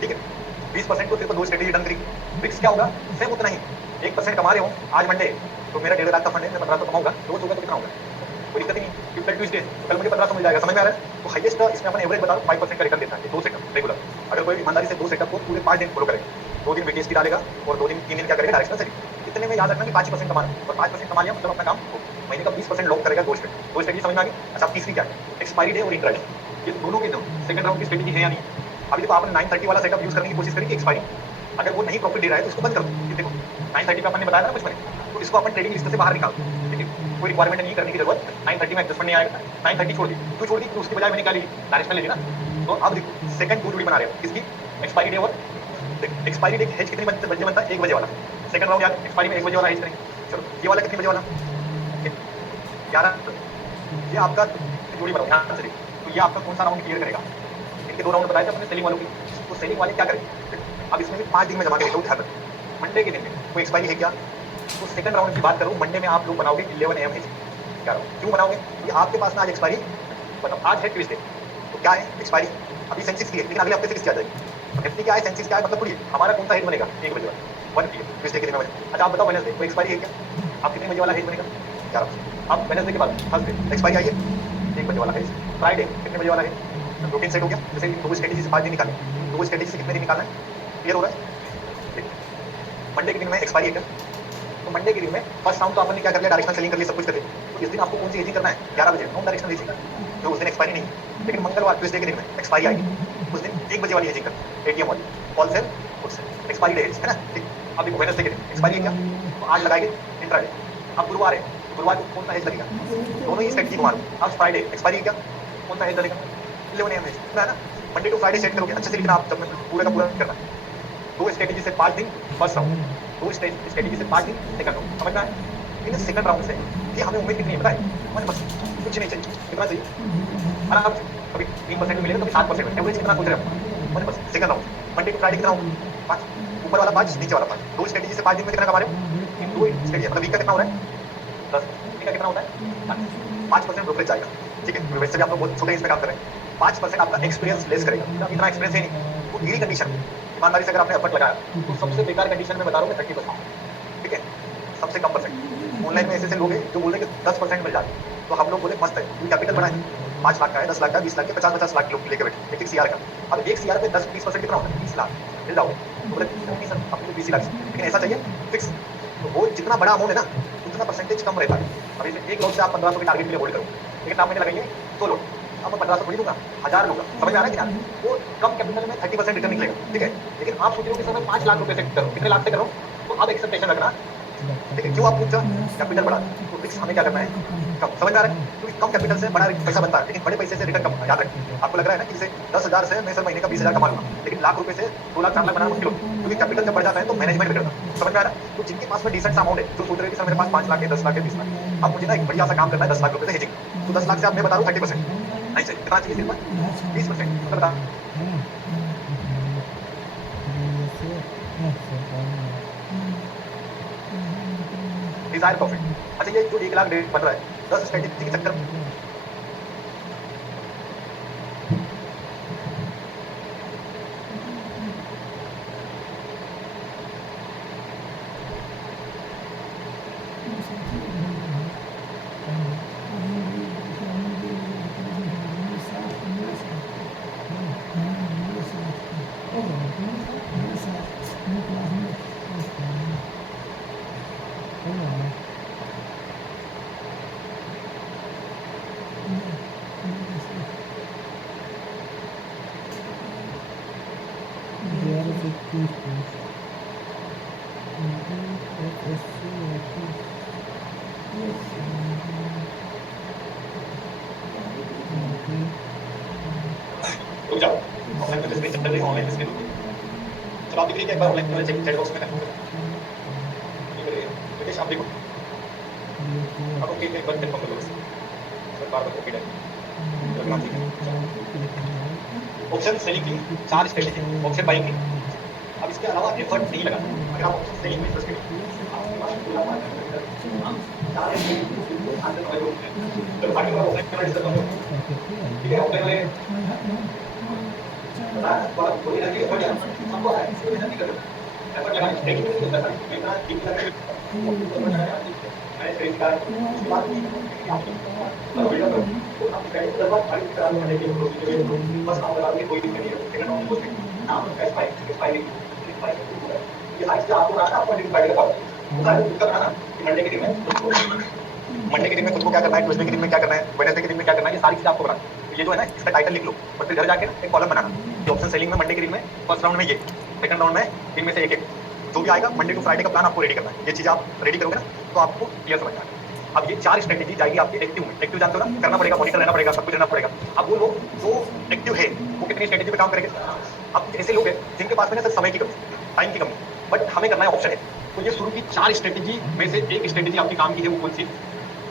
ठीक है 20% को सिर्फ 2 स्ट्रेटेजी डन करेगी। फिक्स क्या होगा, सेम उतना ही, 1% कमा रहे हो, आज मंडे तो मेरा 1.5 लाख का फंड है, मैं 1500 कमाऊंगा, रोज होगा तो कितना होगा, कोई दिक्कत नहीं। फिर कल ट्यूसडे तो कल मुझे 1500 मिल जाएगा, समझ में आ रहा है। तो हाईएस्ट इसमें अपन एवरेज बता दो 5% का रिटर्न देता है 2 सेटअप रेगुलर। अगर कोई ईमानदारी से 2 सेटअप को पूरे 5 दिन फॉलो करेगा, 2 दिन बीटीएसटी डालेगा और 2 दिन 3 दिन क्या करेगा, डायरेक्शनल सेलिंग। इतने में याद रखना कि 5% कमाना, और 5% कमा लिया मतलब अपना काम हो, महीने का 20% लॉक करेगा 2 स्ट्रेटेजी समझ में आ गई। अच्छा तीसरी क्या है, एक्सपायरी डे और इंट्राडे, ये दोनों के दोनों सेकंड राउंड की स्ट्रेटेजी है या नहीं। अभी देखो आपने 9:30 वाला सेटअप यूज करने की कोशिश करी कि एक्सपायरी, अगर वो नहीं प्रॉफिट दे रहा है तो उसको बंद कर दो। ये देखो 9:30 पे आपने बताया था ना कुछ मैंने, तो इसको अपन ट्रेडिंग लिस्ट से बाहर निकाल दो, ठीक है, कोई रिक्वायरमेंट नहीं करने की जरूरत। 9:30 में एडजस्टमेंट नहीं आएगा, 9:30 छोड़ दी, क्यों छोड़ दी, तो उसके बजाय मैंने क्या ली, डायरेक्शनल ले ली ना। तो अब देखो सेकंड 2 जोड़ी बना रहे हो, किसकी, एक्सपायरी डे और एक्सपायरी डे हेज कितने बजे बनता है, 1 बजे वाला। सेकंड राउंड यार एक्सपायरी में 1 बजे वाला हेज करेंगे। चलो ये वाला कितने बजे वाला, 11, ये आपका जोड़ी बनाओ ध्यान से। तो ये आपका कौन सा राउंड क्लियर करेगा, इनके 2 राउंड बताए थे अपने सेलिंग वालों की, तो सेलिंग वाले क्या करेंगे, अब इसमें भी 5 दिन में जमा करेंगे, ध्यान रखो। मंडे के दिन में कोई एक्सपायरी है क्या, तो सेकंड राउंड की बात करूं, मंडे में आप लोग बनाओगे 11 AM है, क्या रहा हूँ क्यों बनाओगे? क्योंकि आपके पास ना आज एक्सपायरी, मतलब आज है ट्यूसडे, तो क्या है एक्सपायरी अभी सेंसिक्स की है, लेकिन अगले हफ्ते से किसकी आ जाएगी? निफ्टी क्या है, सेंसिक्स क्या है, मतलब थोड़ी हमारा कौन सा हेड बनेगा 1 बजे वाला 1 पीएम ट्यूसडे के दिन में। अच्छा आप बताओ वेडनेसडे कोई एक्सपायरी है क्या? आप कितने बजे वाला हेड बनेगा? 11 बजे। अब वेडनेसडे के बाद थर्सडे एक्सपायरी आई है 1 बजे वाला है। फ्राइडे कितने बजे वाला है? रूटीन सेट हो गया, जैसे दो स्ट्रेटेजी से 5 दिन निकाले, दो स्ट्रेटेजी से कितने दिन निकालना है, क्लियर हो रहा है? मंडे के दिन में एक्सपायरी है क्या? तो मंडे के दिन में फर्स्ट राउंड तो आपने क्या कर लिया, डायरेक्शनल सेलिंग कर लिया, सब कुछ कर लिया। तो इस दिन आपको कौन सी हेजिंग करना है? 11 बजे नॉन डायरेक्शनल हेजिंग, जो उस दिन एक्सपायरी नहीं है। लेकिन मंगलवार ट्यूसडे के दिन में एक्सपायरी आएगी, उस दिन 1 बजे वाली हेजिंग कर, एटीएम वाली, call sell put sell, expiry day है ना। ठीक, अब देखो वेडनेसडे के दिन एक्सपायरी है क्या, तो आज लगाएंगे इंट्राडे। अब गुरुवार है, गुरुवार को कौन सा हेज लगेगा? दोनों ही स्ट्रेटजी को मारो। अब फ्राइडे एक्सपायरी है क्या, कौन सा हेज लगेगा? 11 एम है ना। मंडे टू फ्राइडे सेट करोगे, अच्छे से लिखना आप, जब पूरे का पूरा करना। दो स्ट्रेटेजी से 5 दिन फर्स्ट राउंड, दो स्ट्रेटेजी से 5 दिन सेकंड राउंड, समझ में आया? इन सेकंड राउंड से ये हमें उम्मीद कितनी है पता है? हमें बस कुछ नहीं चाहिए, कितना चाहिए आराम से, कभी 3% में मिलेगा, कभी 7% में, एवरेज कितना सोच रहे हो? हमें बस second round Monday to Friday कितना होगा? 5, ऊपर वाला 5, नीचे वाला 5, दो स्ट्रेटेजी से 5 दिन में कितना कमा रहे हो? दो स्ट्रेटेजी मतलब वीक का कितना हो रहा है? 10, वीक का कितना होता है? 5% ब्रोकरेज जाएगा, ठीक है। वैसे भी आप लोग बहुत छोटे इसमें काम कर रहे हैं, 5% आपका एक्सपीरियंस लेस करेगा, इतना एक्सपीरियंस है नहीं। तो गिरी कंडीशन, ईमानदारी से अगर आपने एफर्ट लगाया तो सबसे बेकार कंडीशन में बता रहा हूँ मैं 30%, ठीक है, सबसे कम परसेंट। ऑनलाइन में ऐसे लोग हैं जो बोल रहे हैं कि 10% मिल जाते, तो हम लोग बोले मस्त है, क्योंकि कैपिटल बड़ा है, 5 लाख का है, 10 लाख का, 20 लाख के, 50-50 लाख लोग लेके बैठे, एक सीआर का। अब एक सीआर पे 10-20% कितना होता है? 20 लाख मिल जाओगे, तो बोले 20 लाख, लेकिन ऐसा चाहिए फिक्स। तो वो जितना बड़ा अमाउंट है ना, उतना परसेंटेज कम रहता है। अब एक लोग से आप 1500 के टारगेट के लिए होल्ड करो, लेकिन आप मैंने लगाइए 2 लोग, अब मैं 1500 थोड़ी दूंगा, 1000 लूंगा, समझ में आ रहा है कि ना? वो कम कैपिटल में 30% रिटर्न निकलेगा, ठीक है। लेकिन आप सोच रहे हो कि सर मैं 5 लाख रुपए से करूँ, कितने लाख से करूँ, तो अब एक्सपेक्टेशन रखना, ठीक है। क्यों आप पूछ रहे कैपिटल बढ़ा, तो फिक्स हमें क्या करना है, कम, समझ में आ रहा है? क्योंकि कम कैपिटल से बड़ा पैसा बनता है, लेकिन बड़े पैसे से रिटर्न कम होता है, याद रखिए। आपको लग रहा है ना कि जैसे 10,000 से मैं सर महीने का 20,000 कमा लूंगा, लेकिन लाख रुपए से 2 लाख 4 लाख बनाना मुश्किल होता है, क्योंकि कैपिटल जब बढ़ जाता है तो मैनेजमेंट बिगड़ता है, समझ में आ रहा है? तो जिनके पास में डिसेंट अमाउंट है, जो सोच रहे हैं कि सर मेरे पास 5 लाख है, 10 लाख है, 20 लाख है, अब मुझे ना एक बढ़िया सा काम करना है 10 लाख रुपए से हेजिंग, तो 10 लाख से आप मैं बता रहा हूँ 30%, नहीं चाहिए, कितना चाहिए सिर्फ 20%, मतलब बता डिजायर प्रॉफिट। अच्छा ये जो 1 लाख डेढ़ बन रहा है 10 स्ट्रेटेजी के चक्कर में, रुक जाओ, ऑनलाइन में डिस्प्ले चल रही है, ऑनलाइन डिस्प्ले चलो आप दिख रही है, एक बार ऑनलाइन में चेक चैट बॉक्स में कंफर्म करो, नितेश आप देखो, अब ओके एक बार कंफर्म करो सर, बार-बार ओके है, ऑप्शन सेलिंग की 4 स्ट्रेटेजी, ऑप्शन बाइंग की। अब इसके अलावा एफर्ट नहीं लगा, अगर आप ऑप्शन सेलिंग में इंटरेस्टेड हैं, आपके पास पूरा चार चलो बाकी का ऑफलाइन में डिस्कस करो, ठीक है। ऑफलाइन में बात कोई लगी हो जाए हमको है, कोई नहीं करो, एफर्ट लगाने देखिए नहीं होता है, इतना ठीक लगा मैं सही कर उसके बाद और वीडियो करो, तो आप गाइड करवा फाइल कराने के प्रोसीजर में बस आप लगा के कोई दिक्कत नहीं है, सेकंड राउंड में नाम कैसे फाइल ये सारी चीजें आपको बनाना, आपको डिवाइड करना है, सारी दिक्कत बनाना कि मंडे के दिन में खुद को क्या करना है, ट्यूसडे के दिन में क्या करना है, वेडनेसडे के दिन में क्या करना है, ये सारी चीजें आपको बनाना है। ये जो है ना इसका टाइटल लिख लो और फिर घर जाके ना एक कॉलम बनाना कि ऑप्शन सेलिंग में मंडे के दिन में फर्स्ट राउंड में ये, सेकंड राउंड में दिन में से एक जो भी आएगा मंडे टू फ्राइडे का प्लान आपको रेडी करना है। ये चीज आप रेडी करोगे ना तो आपको क्लियर समझ आएगा। अब ये 4 स्ट्रेटेजी जाएगी आपकी एक्टिव में, एक्टिव जानते हो ना, करना पड़ेगा, मॉनिटर रहना पड़ेगा, सब कुछ रहना पड़ेगा। अब वो लोग जो एक्टिव है वो कितनी स्ट्रेटेजी पे काम करेंगे? अब ऐसे लोग हैं जिनके पास में ना सर समय की कमी, टाइम की कमी, बट हमें करना है ऑप्शन है, तो ये शुरू की 4 स्ट्रेटेजी में से एक स्ट्रेटेजी आपकी काम की है, वो कौन सी?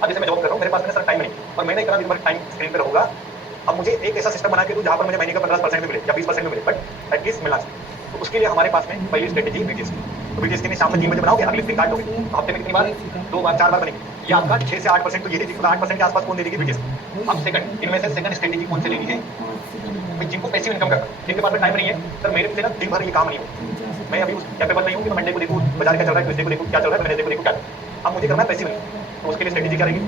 अब जैसे मैं जॉब कर रहा हूँ, मेरे पास में सर टाइम नहीं, और मैंने इतना दिन भर टाइम स्क्रीन पर होगा, अब मुझे एक ऐसा सिस्टम बना के दो जहाँ पर मुझे महीने का 15% में मिले या 20% में मिले, बट एटलीस्ट मिलना चाहिए। तो उसके लिए हमारे पास में पहली स्ट्रेटेजी रिड्यूस, तो बीटीएस की शाम में 3 बजे बनाओगे, अगले दिन काट दोगे, तो हफ्ते में कितनी बार, 2 बार 4 बार बनेगी। ये आपका 6 से 8% तो ये देगी, 8% के आसपास कौन दे देगी बीटीएस। अब सेकंड, इनमें से सेकंड स्ट्रेटेजी कौन से लेनी है, जिनको पैसिव इनकम करना, जिनके पास में टाइम नहीं है सर, मेरे से ना दिन भर ये काम नहीं हो, मैं अभी उस कैपेबल नहीं हूँ कि मैं मंडे को देखूँ बाजार क्या चल रहा है, ट्यूसडे को देखूँ क्या चल रहा है, वेडनेसडे को देखूँ क्या, अब मुझे करना है पैसिव इनकम। तो उसके लिए स्ट्रेटेजी क्या रहेगी,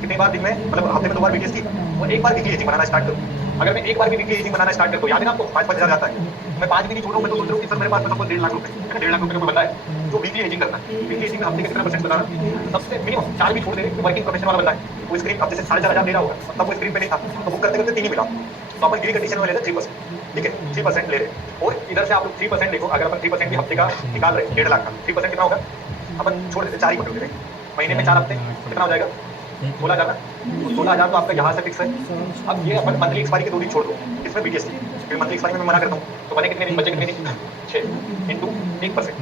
कितनी बार दिन में, मतलब हफ्ते में 2 बार बीटीएस की, और 1 बार वीकली हेजिंग बनाना स्टार्ट करूँ। अगर मैं 1 बार भी वीकली हेजिंग बनाना स्टार्ट कर दूँ, याद है ना आपको 5-5 हज़ार जाता है, मैं 5 भी नहीं छोड़ रहा हूँ, मैं तो सोच रहा हूँ कि सर मेरे पास तो 1.5 लाख रुपए, 1.5 लाख रुपए का कोई बंदा है जो वीकली हेजिंग करना है, वीकली हेजिंग में हफ्ते के कितना परसेंट बताना, सबसे मिनिमम 4 भी छोड़ दे, वर्किंग प्रोफेशन वाला बंदा है, वो स्क्रीन अब जैसे 4,500 दे रहा होगा, तब वो स्क्रीन पे नहीं था, तो वो करते करते 3 ही मिला, तो अपन ग्री कंडीशन में ले लेते 3%, ठीक है 3% ले रहे, और इधर से आप लोग 3% देखो, अगर अपन 3% भी हफ्ते का निकाल रहे 1.5 लाख का, 3% कितना होगा, अपन छोड़ देते 4 ही पकड़ लेते, महीने में 4 हफ्ते कितना हो जाएगा, 16,000 ना, तो 16,000 तो आपका यहाँ से फिक्स है। अब ये अपन मंथली एक्सपायरी के 2 दिन छोड़ दो, इसमें बीटीएस की, क्योंकि मंथली एक्सपायरी में मैं मना करता हूँ, तो बने कितने दिन, बचे कितने दिन, 6 इंटू 1%,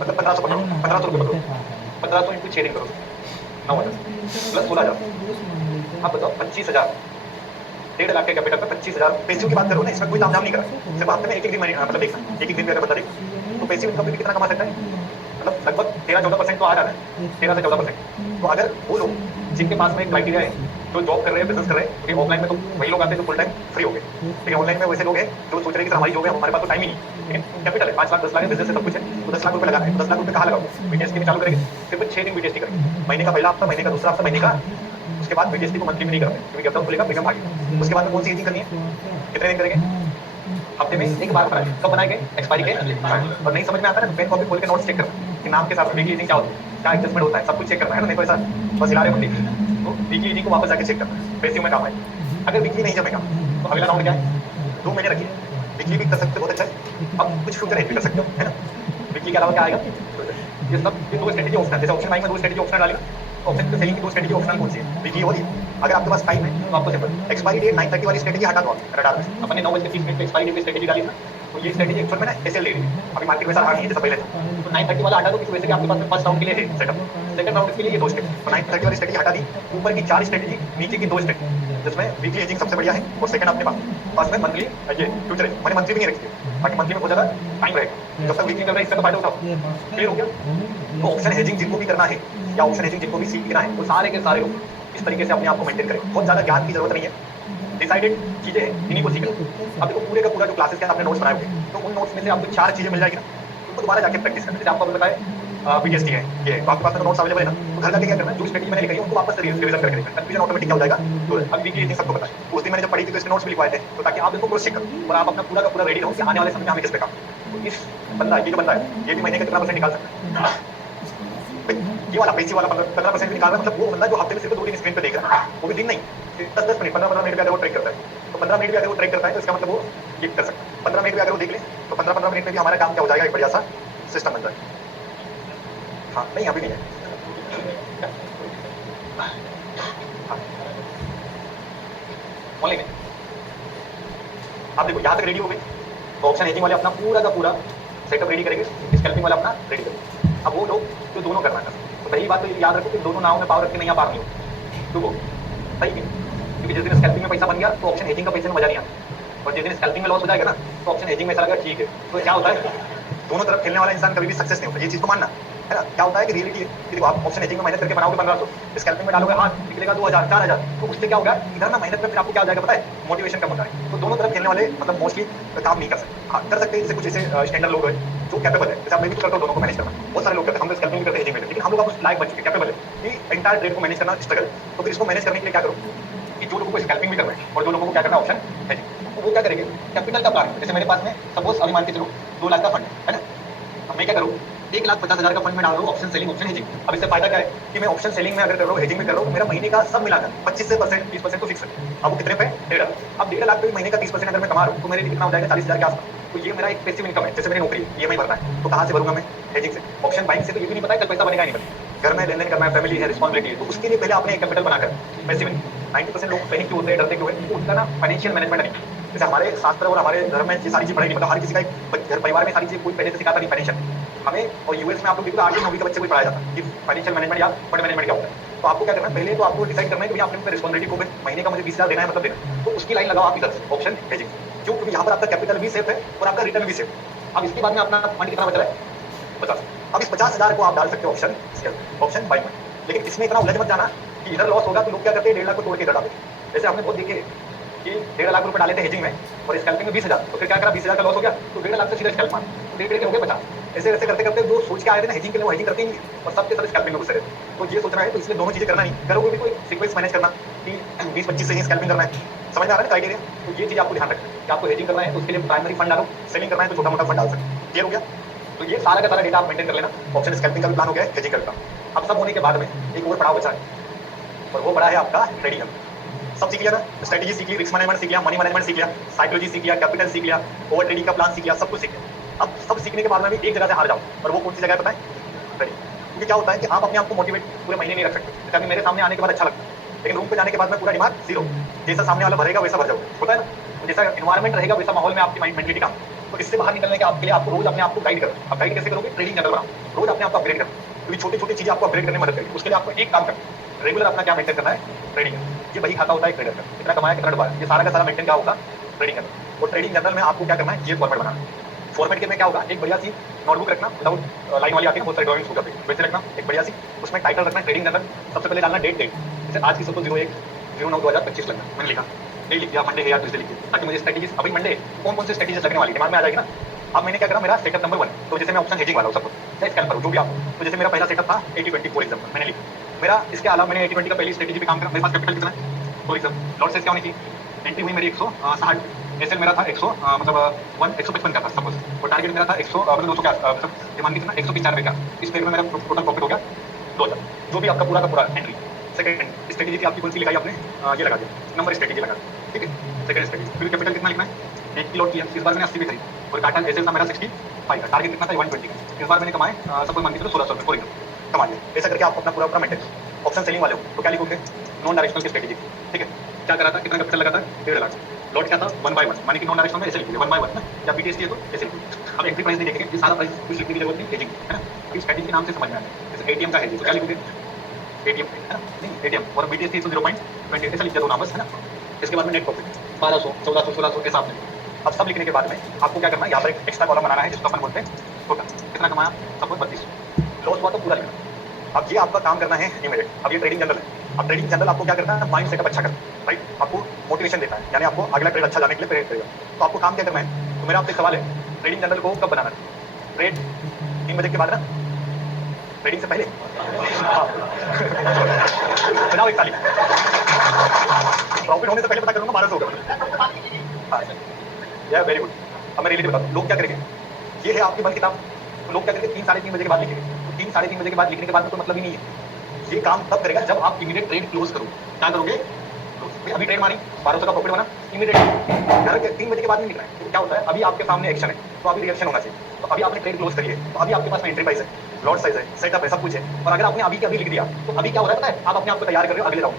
मतलब 1500 पकड़ो, 1500 रुपये पकड़ो, 1500 इंटू 6 दिन करो, 9,000 प्लस 16,000, अब बताओ 25,000, 1.5 लाख के कैपिटल में 25,000 पैसिव की बात करो ना, इसमें कोई तामझाम नहीं करा, सिर्फ हफ्ते में एक दिन महीने मतलब देखना, एक दिन अगर बता दे तो पैसिव इनकम भी कितना कमा सकता है, मतलब लगभग 13-14% तो आ रहा है, 13 से 14%। तो अगर वो लोग जिनके पास में एक क्राइटेरिया है, जो जॉब कर रहे हैं, बिजनेस कर रहे हैं, क्योंकि ऑफलाइन में तो वही लोग आते हैं जो फुल टाइम फ्री हो गए, लेकिन ऑनलाइन में वैसे लोग हैं जो सोच रहे हैं कि हमारी जॉब है, हमारे पास तो टाइम ही नहीं, लेकिन कैपिटल है 5 लाख 10 लाख बिजनेस है, सब कुछ है, तो 10 लाख रुपए लगाना है, तो 10 लाख रुपए कहाँ लगाओ, बीटीएस में चालू करेंगे, सिर्फ 6 दिन बीटीएस करेंगे, महीने का पहला हफ्ता, महीने का दूसरा हफ्ता, महीने का, उसके बाद बीटीएस को मंथली में नहीं करते, क्योंकि जब तक खुलेगा प्रीमियम भागेगा, उसके बाद में कौन सी एजिंग करनी है, कितने दिन करेंगे, हफ्ते में एक बार बनाए, कब बनाएंगे, एक्सपायरी के, और नहीं समझ में आता है ना, पेन कॉपी खोल के नोट्स चेक करना कि नाम के साथ वीकली एजिंग क्या होती है, क्या एडजस्टमेंट होता है, सब कुछ चेक करना है ना, नहीं तो ऐसा बस हिला रहे हो तो वीकली एजिंग को वापस जाके चेक करना, पैसिव में काम आए, अगर वीकली नहीं जमेगा तो अगला राउंड क्या है, 2 महीने रखिए, वीकली भी कर सकते हो बहुत अच्छा है, अब कुछ फ्यूचर एज भी कर सकते हो, है ना, वीकली के अलावा क्या आएगा, ये सब ये 2 स्ट्रेटेजी ऑप्शनल, जैसे ऑप्शन बाइंग में 2 स्ट्रेटेजी ऑप्शनल डाली, ऑप्शन पे सेलिंग की 2 स्ट्रेटेजी ऑप्शनल कौन सी है, वीकली हो रही है, अगर आपके पास टाइम है तो आपको सिंपल एक्सपायरी डेट 9:30 वाली स्ट्रेटेजी हटा दो, आप रडार में अपने 9:30 पे एक्सपायरी डेट पे स्ट्रेटेजी डाली ना, तो ये स्ट्रेटेजी एक्चुअल में ना एसएल ले रही है, अभी मार्केट में सारा नहीं है जैसा पहले था, तो 9:30 वाला हटा दो, किस वजह से कि आपके पास में फर्स्ट राउंड के लिए है सेटअप, सेकंड राउंड के लिए ये 2 स्ट्रेटेजी, तो 9:30 वाली स्ट्रेटेजी हटा दी, ऊपर की 4 स्ट्रेटेजी, नीचे की 2 स्ट्रेटेजी, जिसमें वीकली एजिंग सबसे बढ़िया है, और सेकंड अपने पास में मंथली ये फ्यूचर मैंने मंथली भी नहीं रखी है, बाकी मंथली में बहुत ज्यादा टाइम रहेगा, जब तक वीकली कर रहे हैं इसका तो फायदा उठाओ, क्लियर हो गया। तो ऑप्शन हेजिंग जिनको भी करना है या ऑप्शन हेजिंग जिनको भी सीखना है, तो सारे के सारे लोग इस तरीके से अपने आप को मेंटेन करें, बहुत ज्यादा ज्ञान की जरूरत नहीं है, डिसाइडेड चीजें हैं, इन्हीं को सीखना। अब देखो पूरे का पूरा जो क्लासेस के आपने नोट्स बनाए होंगे, तो उन नोट्स में से आपको 4 चीजें मिल जाएगी ना, उनको दोबारा जाके प्रैक्टिस करना, जैसे आपको बताया बीटीएस की है ये, तो आपके पास तो नोट्स अवेलेबल है ना, तो घर जाके क्या करना है, जो स्ट्रेटेजी मैंने लिखी है उनको वापस से रिवीजन करके देखना, कंफ्यूजन ऑटोमेटिक क्या हो जाएगा, तो अब वीकली एजिंग सबको पता है, उस दिन मैंने जब पढ़ी थी तो इसके नोट्स भी लिखवाए थे, तो ताकि आप इसको क्रॉस चेक करो और आप अपना पूरा का पूरा रेडी रहो कि आने वाले समय में हमें किस पे काम, तो इस बंदा ये जो बंदा है ये भी महीने का कितना परसेंट निकाल सकता है, ये वाला पैसे वाला 15% भी निकाल रहा है, मतलब वो बंदा जो हफ्ते में सिर्फ 2 दिन स्क्रीन पे देख रहा है, वो भी दिन नहीं 10-10 मिनट 15-15 मिनट भी अगर वो ट्रैक करता है, तो 15 मिनट भी अगर वो ट्रैक करता है तो इसका मतलब वो ये कर सकता है, 15 मिनट भी अगर वो देख ले तो 15-15 मिनट में भी हमारा काम क्या हो जाएगा, एक बढ़िया सा सिस्टम बन जाएगा। हाँ नहीं अभी नहीं है, हाँ ऑनलाइन है, आप देखो यहाँ तक रेडी हो गए, तो ऑप्शन हेजिंग वाले अपना पूरा का पूरा सेटअप रेडी करेंगे, स्कैल्पिंग वाला अपना रेडी करेंगे। अब वो लोग जो दोनों करना है, तो पहली बात तो ये याद रखो कि दोनों नाव में पावर रख के नहीं पार नहीं हो, तो वो सही है, क्योंकि जिस दिन स्कैल्पिंग में पैसा बन गया तो ऑप्शन हेजिंग का पैसे में मजा नहीं आता, और जिस दिन स्कैल्पिंग में लॉस हो जाएगा ना तो ऑप्शन हेजिंग में ऐसा लगेगा ठीक है, तो क्या होता है दोनों तरफ खेलने वाला इंसान कभी भी सक्सेस नहीं होता, ये चीज को मानना है ना, क्या होता है कि रियलिटी है कि देखो आप ऑप्शन हेजिंग में मेहनत करके बनाओगे 1500, स्कैल्पिंग में डालोगे हाथ निकलेगा 2000 4000, तो उससे क्या होगा इधर ना मेहनत में फिर आपको क्या हो जाएगा पता है, मोटिवेशन कम होता है, तो दोनों तरफ खेलने वाले मतलब मोस्टली काम नहीं कर सकते, हाँ कर सकते हैं, जैसे कुछ ऐसे स्टैंडर्ड लोग हैं जो कैपेबल है, जैसे आप मैं भी करता हूँ दोनों को मैनेज करना, बहुत सारे लोग करते हैं, हम तो स्कैल्पिंग भी करते हैं हेजिंग में, लेकिन हम लोग अब उस लायक बन चुके कैपेबल है कि एंटायर ट्रेड को मैनेज करना स्ट्रगल, तो फिर इसको मैनेज करने के लिए क्या करो कि जो लोगों को स्कैल्पिंग भी करना है और जो लोगों को क्या करना है ऑप्शन हेजिंग, तो वो क्या करेंगे कैपिटल का प्लान, जैसे मेरे पास में सपोज अभी मान के चलो 2 लाख का फंड है ना, अब मैं क्या करूँ 1,50,000 का फंड में डाल रहा हूँ ऑप्शन सेलिंग ऑप्शन हेजिंग, अब इससे फायदा क्या है कि मैं ऑप्शन सेलिंग में अगर कर रहा हूँ हेजिंग में कर रहा हूँ, मेरा महीने का सब मिलाकर 25% 30% तो फिक्स है, अब वो कितने पे 1.5 लाख, अब 1.5 लाख पे महीने का 30% अगर मैं कमा रहा हूँ तो मेरे लिए कितना हो जाएगा 40,000 के आसपास, तो ये मेरा एक पैसिव इनकम है, जैसे मेरी नौकरी है ईएमआई भरना है, तो कहाँ से भरूंगा मैं हेजिंग से, ऑप्शन बाइंग से तो ये भी नहीं पता है कल पैसा बनेगा नहीं बनेगा, घर में लेन देन करना है, फैमिली है, रिस्पॉन्सिबिलिटी है, तो उसके लिए पहले आपने एक कैपिटल बनाकर पैसिव इनकम, 90% लोग पैनिक क्यों होते हैं, डरते क्यों है, उनका ना फाइनेंशियल मैनेजमेंट नहीं, जैसे हमारे शास्त्र और हमारे धर्म में ये सारी चीज पढ़ाई नहीं, मतलब हर किसी का एक घर परिवार में सारी चीज कोई पहले से सिखाता नहीं फाइनेंशियल, हमें और यूएस में आप लोग देखो 8-9 के बच्चे को पढ़ाया जाता है कि फाइनेंशियल मैनेजमेंट या फंड मैनेजमेंट क्या होता है, तो आपको क्या करना है पहले तो आपको डिसाइड करना है कि आपने रिस्पॉन्सिबिलिटी को महीने का मुझे 20,000 देना है मतलब देना, तो उसकी लाइन लगाओ आप इधर से ऑप्शन हेजिंग, क्यों, क्योंकि यहाँ पर आपका कैपिटल भी सेफ है और आपका रिटर्न भी सेफ है। अब इसके बाद में अपना फंड कितना बचा है 50। अब इस 50,000 को आप डाल सकते हो ऑप्शन बाई में। लेकिन इसमें इतना उलझ मत जाना कि इधर लॉस होगा तो लोग क्या करते हैं 1.5 लाख को तोड़ के इधर डाल देते हैं। जैसे आपने बहुत देखे कि 1.5 लाख रुपए डाले थे हेजिंग में और स्कैल्पिंग में 20,000, तो फिर क्या करा, 20,000 का लॉस हो गया तो 1.5 लाख से सीधा स्कैल्प मार, तो 1.5 के हो गए 50। ऐसे ऐसे करते करते जो सोच के आए थे ना हेजिंग के लिए, वो हेजिंग करते ही नहीं और सबके सब स्कैल्पिंग में घुसे रहते। तो ये सोच रहा है तो इसलिए दोनों चीजें करना नहीं, करोगे भी तो एक सीक्वेंस मैनेज करना कि 20-25 से ही स्कैल्पिंग करना है। समझ में आ रहा है क्राइटेरिया? तो ये चीज आपको ध्यान रखना है कि आपको हेजिंग करना है तो उसके लिए प्राइमरी फंड डालो, सेलिंग करना है तो छोटा मोटा फंड डाल सकते हैं। क्लियर हो गया? तो ये सारा का सारा डेटा आप मेंटेन कर लेना। ऑप्शन स्कैल्पिंग का भी प्लान हो गया है, हेजिंग का भी प्लान। अब सब होने के बाद में एक और पड़ाव बचा है और वो बड़ा है आपका ट्रेडिंग। सब सीख लिया ना, स्ट्रेटेजी सीख ली, रिस्क मैनेजमेंट सीख लिया, मनी मैनेजमेंट सीख लिया, साइकोलॉजी सीख लिया, कैपिटल सीख लिया, ओवर ट्रेडिंग का प्लान सीख लिया, सब कुछ सीख लिया। अब सब सीखने के बाद में भी एक जगह से हार जाओ, और वो कौन सी जगह है पता है? ट्रेडिंग। क्योंकि क्या होता है कि आप अपने आप को मोटिवेट पूरे महीने नहीं रख सकते। कभी मेरे सामने आने के बाद अच्छा लगता है, लेकिन रूम पे जाने के बाद में पूरा दिमाग जीरो, जैसा सामने वाला भरेगा वैसा भर जाओगे, होता है ना? जैसा एनवायरमेंट रहेगा वैसा माहौल में आपकी मेंटलिटी काम। तो इससे बाहर निकलने के आपके लिए आपको रोज अपने आप को गाइड करो। आप गाइड कैसे करोगे? ट्रेडिंग जनरल बनाओ, रोज अपने आप को अपग्रेड करो, क्योंकि छोटी छोटी चीजें आपको अपग्रेड करने में मदद करेगी। उसके लिए आपको एक काम करना, रेगुलर अपना क्या मेंटेन करना है? ट्रेडिंग। ये वही खाता होता है ट्रेडर का, कितना कमाया कितना डुबाया, ये सारा का सारा मेंटेन क्या होगा? Trading general. और ट्रेडिंग जनरल में आपको क्या करना है? ये फॉर्मेट बनाना है। फॉर्मेट के में क्या होगा? एक बढ़िया सी नोटबुक रखना, विदाउट लाइन वाली आती है ना, बहुत सारी ड्राइंग्स होगा, वैसे रखना एक बढ़िया सी। उसमें टाइटल रखना ट्रेडिंग जनरल। सबसे पहले डालना डेट, जैसे आज की सब 01/09/2025 लगना, मैंने लिखा, डे लिख दिया, मंडे है या ट्यूसडे लिख दिया, ताकि मुझे स्ट्रेटेजीज अभी मंडे कौन कौन सी स्ट्रेटेजीज लगने वाली दिमाग में आ जाएगी ना। अब मैंने क्या करा, मेरा सेटअप नंबर 1, तो जैसे मैं ऑप्शन हेजिंग वाला हूं सब कुछ स्कैल्पर जो भी आप, तो जैसे मेरा पहला सेटअप था 80-20 फॉर एग्जांपल, मैंने लिखा। मेरा इसके अलावा मैंने 80-20 का पहली स्ट्रेटेजी पे काम करा। मेरे पास कैपिटल कितना है? फॉर एग्जांपल लॉट साइज क्या होनी चाहिए? एंट्री हुई मेरी 160, एसएल मेरा था 100 155 का था सपोज, और टारगेट मेरा था 100 मतलब 200 का, मतलब डिमांड कितना 195 का। इस पेपर में मेरा टोटल प्रॉफिट हो गया 2000, जो भी आपका पूरा का पूरा एंट्री। सेकंड स्ट्रेटेजी थी आपकी कौन सी लिखाई आपने? ये लगा दिया नंबर स्ट्रेटेजी लगा, ठीक है। सेकंड स्ट्रेटेजी फिर कैपिटल कितना लिखना है? 1 की लॉट किया, इस बार मैंने 80 पे खरीदी और काटा, एसएल था मेरा 65 का, टारगेट कितना था 120 का। इस बार मैंने कमाए सपोज मान के चलो 1600 रुपए कमा लिया। ऐसा करके आप अपना पूरा पूरा मेंटेन। ऑप्शन सेलिंग वाले हो तो क्या लिखोगे? नॉन डायरेक्शनल की स्ट्रेटेजी, ठीक है। क्या करा था, कितना कैपिटल लगा था? 1.5 लाख। लॉट क्या था? 1 बाय 1, माने कि नॉन डायरेक्शनल में ऐसे लिखोगे 1 बाय 1 ना, या बीटीएसटी है तो ऐसे लिखोगे। अब एंट्री प्राइस नहीं देखेंगे, ये सारा प्राइस कुछ लिखने की जरूरत नहीं, हेजिंग है ना। अभी स्ट्रेटेजी के नाम से समझ में आ जाए, जैसे एटीएम का हेजिंग तो क्या लिखोगे? एटीएम है ना, नहीं एटीएम, और बीटीएसटी तो 0.20 ऐसा लिख दिया, दो नाम बस है ना। इसके बाद में नेट प्रॉफिट 1200 1400 1600 ऐसा आपने। अब सब लिखने के बाद में आपको क्या करना है? यहाँ पर एक एक्स्ट्रा कॉलम बनाना है जिसको अपन बोलते हैं टोटल, कितना कमाया सपोज 3200, लॉस हुआ तो पूरा लिखना। अब ये आपका काम करना है इमीडिएट। अब ये ट्रेडिंग जनरल है। अब ट्रेडिंग जनरल आपको क्या करता है? माइंड सेटअप अच्छा करता है, राइट, आपको मोटिवेशन देता है, यानी आपको अगला ट्रेड अच्छा जाने के लिए प्रेरित करेगा। तो आपको काम क्या करना है? तो मेरा आपसे सवाल है, ट्रेडिंग जनरल को कब बनाना है? ट्रेड 3 बजे के बाद ना, ट्रेडिंग से पहले बनाओ एक ताली। प्रॉफिट होने से पहले पता करूंगा 1200 होगा। हाँ या वेरी गुड। अब मैं रियलिटी बताता हूँ, लोग क्या करेंगे? ये है आपकी बंद किताब, तो लोग क्या करेंगे? 3-3:30 बजे के बाद लिखेंगे। तो 3-3:30 बजे के बाद लिखने के बाद में तो मतलब ही नहीं है। ये काम तब करेगा जब आप इमीडिएट ट्रेड क्लोज करो। क्या करोगे? अभी ट्रेड मारी 1200 का प्रॉफिट बना, इमीडिएट 3 बजे के बाद नहीं लिखना है। तो क्या होता है? अभी आपके सामने एक्शन है तो अभी रिएक्शन होना चाहिए। तो अभी आपने ट्रेड क्लोज करी है तो अभी आपके पास में एंट्री प्राइस है, लॉट साइज है, सेटअप है, सब कुछ है। और अगर आपने अभी के अभी लिख दिया तो अभी क्या हो रहा है पता है? आप अपने आप को तैयार कर रहे हो अगले राउंड।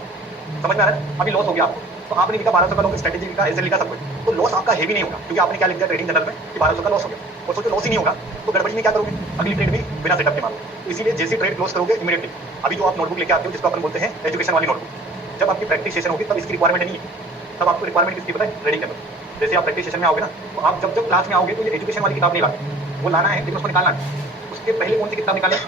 समझ में आ रहा है? अभी लॉस हो गया आपको, तो आपने लिखा 1200 का लॉस, स्ट्रेटेजी लिखा, ऐसे लिखा सब कुछ, तो लॉस आपका हेवी नहीं होगा, क्योंकि आपने क्या लिख दिया ट्रेडिंग जनरल में कि 1200 का लॉस हो गया। और सोचो लॉस ही नहीं होगा तो गड़बड़ी में क्या करोगे? अगली ट्रेड भी बिना सेटअप के मारो। तो इसीलिए जैसे ट्रेड क्लोज करोगे इमीडिएटली, अभी जो आप नोटबुक लेके आते हो जिसको अपन बोलते हैं एजुकेशन वाली नोटबुक, जब आपकी प्रैक्टिस सेशन होगी तब इसकी रिक्वायरमेंट नहीं है। तब आपको रिक्वायरमेंट किसकी पता है? Trading general. जैसे आप प्रैक्टिस सेशन में आओगे ना, तो आप जब क्लास में आओगे तो ये एजुकेशन वाली किताब नहीं लाना, वो लाना है लेकिन उसको निकालना है। उसके पहले कौन सी किताब निकालें?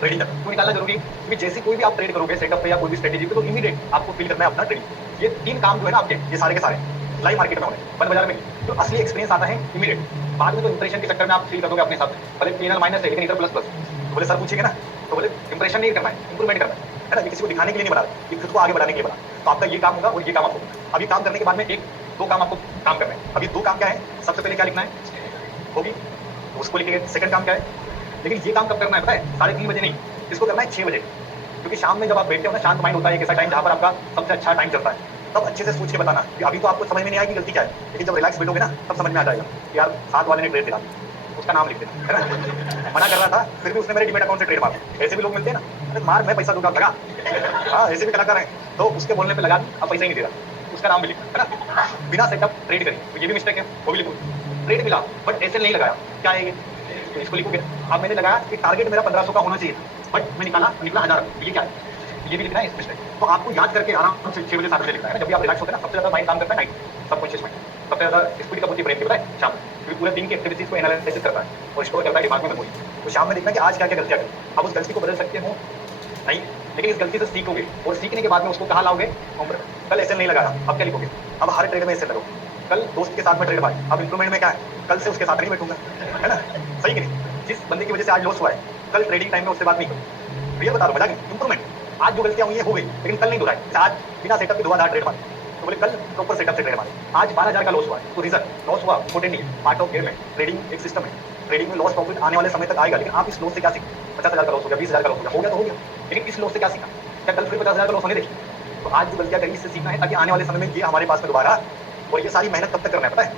Trading general. क्यों निकालना जरूरी है? क्योंकि जैसे कोई भी आप ट्रेड करोगे सेटअप पे या कोई भी स्ट्रेटेजी पे, तो इमीडिएट आपको फील करना है अपना ट्रेडिंग। ये 3 काम जो है ना आपके, ये सारे के सारे लाइव मार्केट में होने, बंद बाजार में नहीं। तो असली एक्सपीरियंस आता है इमीडिएट। बाद में तो इंप्रेशन के चक्कर में आप फील करोगे अपने साथ, भले पीएनएल माइनस है लेकिन इधर प्लस प्लस। तो बोले सर पूछेंगे ना, तो बोले इंप्रेशन नहीं करना है, इंप्रूवमेंट करना है ना। ये किसी को दिखाने के लिए नहीं बना रहा, ये खुद को आगे बढ़ाने के लिए बना। तो आपका ये काम होगा और ये काम आपको। अभी काम करने के बाद में 1-2 काम आपको काम करना है। अभी 2 काम क्या है? सबसे पहले क्या लिखना है होगी, तो उसको लिखिए। सेकंड काम क्या है? लेकिन ये काम कब करना है पता है? 3:30 बजे नहीं, इसको करना है 6 बजे, क्योंकि शाम में जब आप बैठते हो ना, शांत माइंड होता है, एक ऐसा टाइम जहाँ पर आपका सबसे अच्छा टाइम चलता है। तब अच्छे से सोच के बताना कि अभी तो आपको समझ में नहीं आएगी गलती क्या है, लेकिन जब रिलैक्स बैठोगे ना तब समझ में आ जाएगा कि यार साथ वाले ने ट्रेड दिला, उसका नाम लिख देना है ना। मना कर रहा था फिर भी उसने मेरे डीमेट अकाउंट से ट्रेड मारा। ऐसे भी लोग मिलते हैं ना, अरे मार मैं पैसा दूंगा लगा। हाँ ऐसे भी कलाकार हैं, तो उसके बोलने पे लगा अब पैसा ही नहीं दे रहा, उसका नाम भी लिखा है ना। बिना सेटअप ट्रेड करें तो ये भी मिस्टेक है, वो भी लिखो। ट्रेड मिला बट ऐसे नहीं लगाया, क्या है ये? तो इसको लिखोगे। अब मैंने लगाया कि टारगेट मेरा 1500 का होना चाहिए, बट मैं निकला 1000। ये क्या है? ये भी लिखना है इसमें। तो आपको याद करके आराम से 6 बजे 7 बजे लिखना है ना, जब भी आप रिलैक्स होते हैं ना, सबसे ज्यादा माइंड काम करता है नाइट, सबकॉन्शियस माइंड सबसे ज्यादा स्पीड का होती है ब्रेन की, पता है शाम, क्योंकि पूरे दिन की एक्टिविटीज को एनालिसिस करता है और स्टोर करता है दिमाग में मेमोरी। तो शाम में देखना कि आज क्या क्या गलतियां करी, आप उस गलती को बदल सकते हो नहीं, लेकिन इस गलती से सीखोगे और सीखने के बाद में उसको कहाँ लाओगे, होमवर्क। कल ऐसे नहीं लगा रहा, अब क्या लिखोगे, अब हर ट्रेड में ऐसे लगो। कल दोस्त के साथ में ट्रेड मारी, अब इंप्रूवमेंट में क्या है, कल से उसके साथ नहीं बैठूंगा, है ना, सही कि नहीं। जिस बंदे की वजह से आज लॉस हुआ है, कल ट्रेडिंग टाइम में उससे बात नहीं करूँ, रियल बता रहा हूँ, मजाक इंप्रूवमेंट। आज जो गलतियां हुई है हो गई, लेकिन कल नहीं दोहराई। आज बिना सेटअप के धुआंधार ट्रेड मारी, तो बोले कल प्रॉपर सेटअप से ट्रेड मारे। आज 12,000 का लॉस हुआ है, तो रीजन लॉस हुआ इंपोर्टेंट नहीं है, पार्ट ऑफ गेम है, ट्रेडिंग एक सिस्टम है। ट्रेडिंग में लॉस प्रॉफिट आने वाले समय तक आएगा, लेकिन आप इस लॉस से क्या सीखा, 50,000 का लॉस हो गया, 20,000 का लॉस हो गया तो हो गया, लेकिन इस लॉस से क्या सीखा, क्या कल फिर 50,000 का लॉस होने देखिए। तो आज जो गलतियां करी इससे सीखना है, ताकि आने वाले समय में ये हमारे पास में दोबारा। और ये सारी मेहनत कब तक करना है पता है,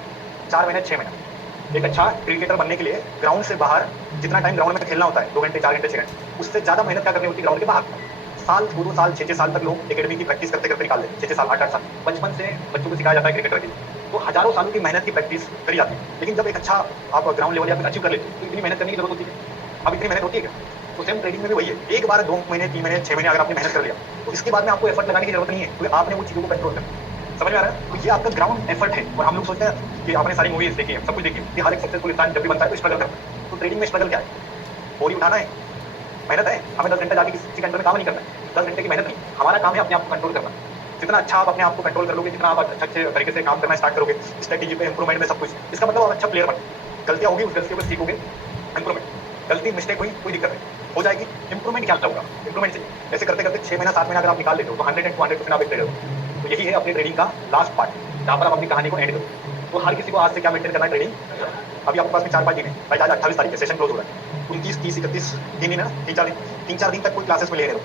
4 महीने 6 महीने। एक अच्छा क्रिकेटर बनने के लिए ग्राउंड से बाहर जितना टाइम ग्राउंड में खेलना होता है, 2 घंटे 4 घंटे 6 घंटे, उससे ज्यादा मेहनत क्या करनी होती है ग्राउंड के बाहर। साल 2-2 साल 6-6 साल तक लोग एकेडमी की प्रैक्टिस करते करते निकाल लेते, 6-6 साल 8-8 साल। बचपन से बच्चों को सिखाया जाता है क्रिकेटर के लिए, तो हजारों सालों की मेहनत की प्रैक्टिस करी जाती है। लेकिन जब एक अच्छा आप ग्राउंड लेवल या कुछ अचीव कर लेते तो इतनी मेहनत करने की जरूरत होती है। अब इतनी मेहनत होती है क्या, तो सेम ट्रेडिंग में भी वही है। एक बार 2 महीने 3 महीने 6 महीने अगर आपने मेहनत कर लिया, तो इसके बाद में आपको एफर्ट लगाने की जरूरत नहीं है, क्योंकि आपने वो चीजों को कंट्रोल करना। समझ में आ रहा है, तो ये आपका ग्राउंड एफर्ट है। और हम लोग सोचते हैं कि आपने सारी मूवीज देखी है, सब कुछ देखी है, कि हर एक सक्सेसफुल इंसान जब भी बनता है तो स्ट्रगल करता है। तो ट्रेडिंग में स्ट्रगल क्या है, बोरी उठाना है, मेहनत है। हमें 10 घंटे जाके किसी के अंडर में काम नहीं करना है, 10 घंटे की मेहनत नहीं, हमारा काम है अपने आप को कंट्रोल करना। जितना अच्छा आप अपने आप को कंट्रोल कर लोगे, जितना आप अच्छे तरीके से काम करना स्टार्ट करोगे, स्ट्रेटेजी पे इंप्रूवमेंट में सब कुछ, इसका मतलब आप अच्छा प्लेयर बनो। गलतियां होगी, उस गलतियों को सीखोगे, इंप्रूवमेंट। गलती मिस्टेक हुई, कोई दिक्कत नहीं, हो जाएगी। इंप्रूवमेंट क्या होगा, इंप्रूवमेंट चाहिए। ऐसे करते करते 6 महीना 7 महीना अगर आप निकाल लेते हो, तो 100 and 200% आप एक ट्रेडर हो। तो यही है अपनी ट्रेडिंग का लास्ट पार्ट, जहाँ पर आप अपनी कहानी को एंड करो। तो हर किसी को आज से क्या मेंटेन करना है, ट्रेडिंग। अभी आपके पास में 4-5 दिन है भाई, आज 28 तारीख है, सेशन क्लोज हो रहा है। 29, 30, 31 दिन है ना, 3-4 दिन तक कोई क्लासेस में लेने दो,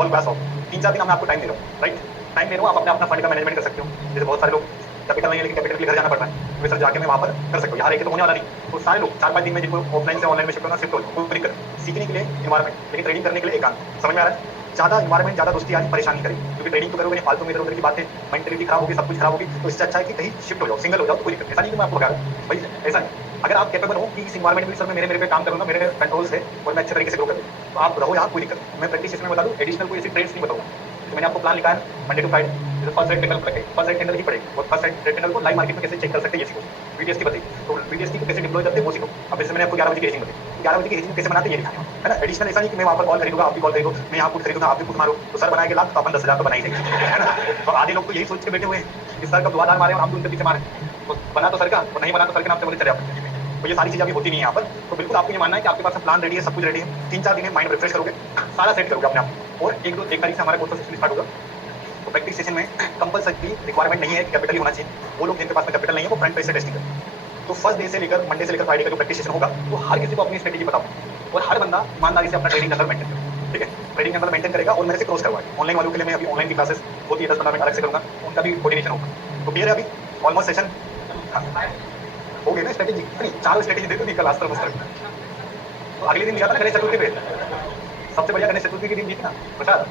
ऑल क्लास ऑफ। 3-4 दिन मैं आपको टाइम दे रहा हूँ, राइट, टाइम दे रहा हूँ। आप अपना फंड का मैनेजमेंट कर सकते हो। जैसे बहुत सारे लोग कैपिटल नहीं है, लेकिन कैपिटल के लिए घर जाना पड़ता है, तो सर जाके मैं वहाँ पर कर सकता हूँ। यहाँ रह तो होने वाला नहीं। तो सारे लोग 4-5 दिन में जिनको ऑफलाइन से ऑनलाइन में शिफ्ट होना, शिफ्ट हो, कोई दिक्कत नहीं। सीखने के लिए इन्वायरमेंट, लेकिन ट्रेडिंग करने के लिए एकांत। समझ में आ रहा है, ज्यादा इन्वायरमेंट, ज्यादा दोस्ती यारी परेशान नहीं करेगी, क्योंकि ट्रेडिंग तो करोगे नहीं, फालतू में इधर उधर की बातें, मेंटलिटी खराब होगी, सब कुछ खराब होगी। तो इससे अच्छा है कि कहीं शिफ्ट हो जाओ, सिंगल हो जाओ, कोई दिक्कत। ऐसा नहीं कि मैं आपको बता रहा हूँ भाई, ऐसा नहीं। अगर आप कैपेबल हो कि इस इन्वायरमेंट में सर मैं मेरे पे काम करूंगा, मेरे कंट्रोल से और मैं अच्छे तरीके से ग्रो करूँ, तो आप रहो यहाँ, कोई दिक्कत नहीं। मैं प्रैक्टिस में बता दूँ, एडिशनल कोई ऐसी ट्रेड्स नहीं बताऊंगा। तो मैंने आपको प्लान लिखा है मंडे टू फ्राइडे, जैसे फर्स्ट रेट कैंडल पड़ेगी, फर्स्ट रेट कैंडल ही पड़ेगी, और फर्स्ट रेट कैंडल को लाइव मार्केट में कैसे चेक कर सकते हैं ये सीखो। वीडीएस की बताइए, तो वीडीएस की कैसे डिप्लॉय करते हैं वो सीखो। अब जैसे मैंने आपको 11 बजे की हेजिंग बताई, 11 बजे की हेजिंग कैसे बनाते हैं ये दिखाया है ना। एडिशनल ऐसा नहीं कि मैं वहाँ पर कॉल खरीदूंगा, आप भी कॉल खरीदो, मैं यहाँ पुट खरीदूंगा, आप भी पुट मारो, तो सर बनाएंगे लाख, तो अपन 10,000 तो बना ही देंगे, है ना। तो आधे लोग तो यही सोच के बैठे हुए हैं कि सर का दुआदार मारे और हम तो उनके पीछे मारे, तो बना तो सर का, और नहीं बना तो सर के नाम से बोले चले आप। तो ये सारी चीजें अभी होती नहीं है यहाँ पर। तो बिल्कुल आपको ये मानना है कि आपके पास प्लान रेडी है, सब कुछ रेडी है। 3-4 दिन में माइंड रिफ्रेश करोगे, सारा सेट करोगे अपने आप, और 1 तारीख से हमारा कोर्स स्टार्ट होगा। तो प्रैक्टिस सेशन में कंपलसरी रिक्वायरमेंट नहीं है कि कैपिटल ही होना चाहिए। वो लोग जिनके पास में कैपिटल नहीं है वो फ्रंट पेज से टेस्टिंग करें। तो फर्स्ट डे से लेकर मंडे से लेकर फ्राइडे का जो प्रैक्टिस सेशन होगा, तो हर किसी को अपनी स्ट्रेटेजी बताओ, और हर बंदा ईमानदारी से अपना ट्रेडिंग कैंडल मेंटेन करेगा, ठीक है। ट्रेडिंग कैंडल मेंटेन करेगा और मेरे से क्रॉस करवाएगा। ऑनलाइन वालों के लिए मैं अभी ऑनलाइन की क्लासेस होती है 10-15 मिनट अलग से करूंगा, उनका भी कोऑर्डिनेशन होगा। तो क्लियर है, अभी ऑलमोस्ट सेशन हो गया ना। स्ट्रेटेजी नहीं, 4 स्ट्रेटेजी दे दी कल आज तक। तो अगले दिन गया था गणेश चतुर्थी पे, सबसे बढ़िया गणेश चतुर्थी के दिन जीतना प्रसाद,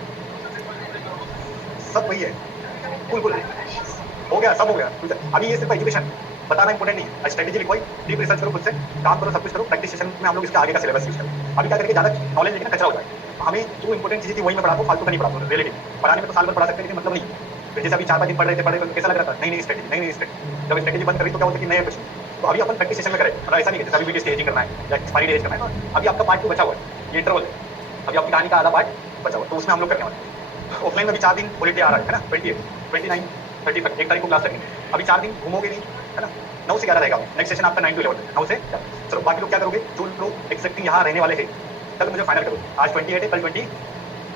सब वही है, कुल हो गया, सब हो गया। अभी ये सिर्फ एजुकेशन बताना इंपॉर्टेंट नहीं है। स्ट्रेटेजी लिखवाई, डीप रिसर्च करो, खुद से काम करो, सब कुछ करो। प्रैक्टिस सेशन में हम लोग इसके आगे का सिलेबस यूज करें। अभी क्या करके ज्यादा नॉलेज लेकिन कचरा हो जाए। हमें जो इंपॉर्टेंट चीज़ थी वही मैं पढ़ाता हूँ, फालतू का नहीं पढ़ाता हूँ। रिलेटिव पढ़ाने में तो साल भर पढ़ा सकते हैं, लेकिन मतलब नहीं। जैसे अभी 4-5 दिन पढ़ रहे थे, कैसा लग रहा था, नहीं स्ट्रेटेजी, नहीं स्ट्रेटेजी। जब स्ट्रेटेजी बंद करी तो क्या होता है कि नए कुछ। तो अभी अपन प्रैक्टिस सेशन में करें, मतलब ऐसा नहीं है जैसे अभी वीडियो स्टेजिंग करना है या एक्सपायरी डेज करना है। अभी आपका पार्ट 2 बचा हुआ है, ये इंटरवल है। अभी आपकी कहानी का आधा पार्ट बचा हुआ, तो उसमें हम लोग करने वाले हैं। ऑफलाइन में भी 4 दिन हॉलीडे आ रहा है ना, 28, 29, 30 तक, 1 तारीख को क्लास लगेंगे। अभी 4 दिन घूमोगे नहीं, है ना। 9 से 11 रहेगा। नेक्स्ट सेशन आपका 9 to 11, 9 से 11। चलो बाकी लोग क्या करोगे, जो लोग एक्सेप्टिंग यहाँ रहने वाले हैं, कल मुझे फाइनल करो। आज 28 है, कल 20,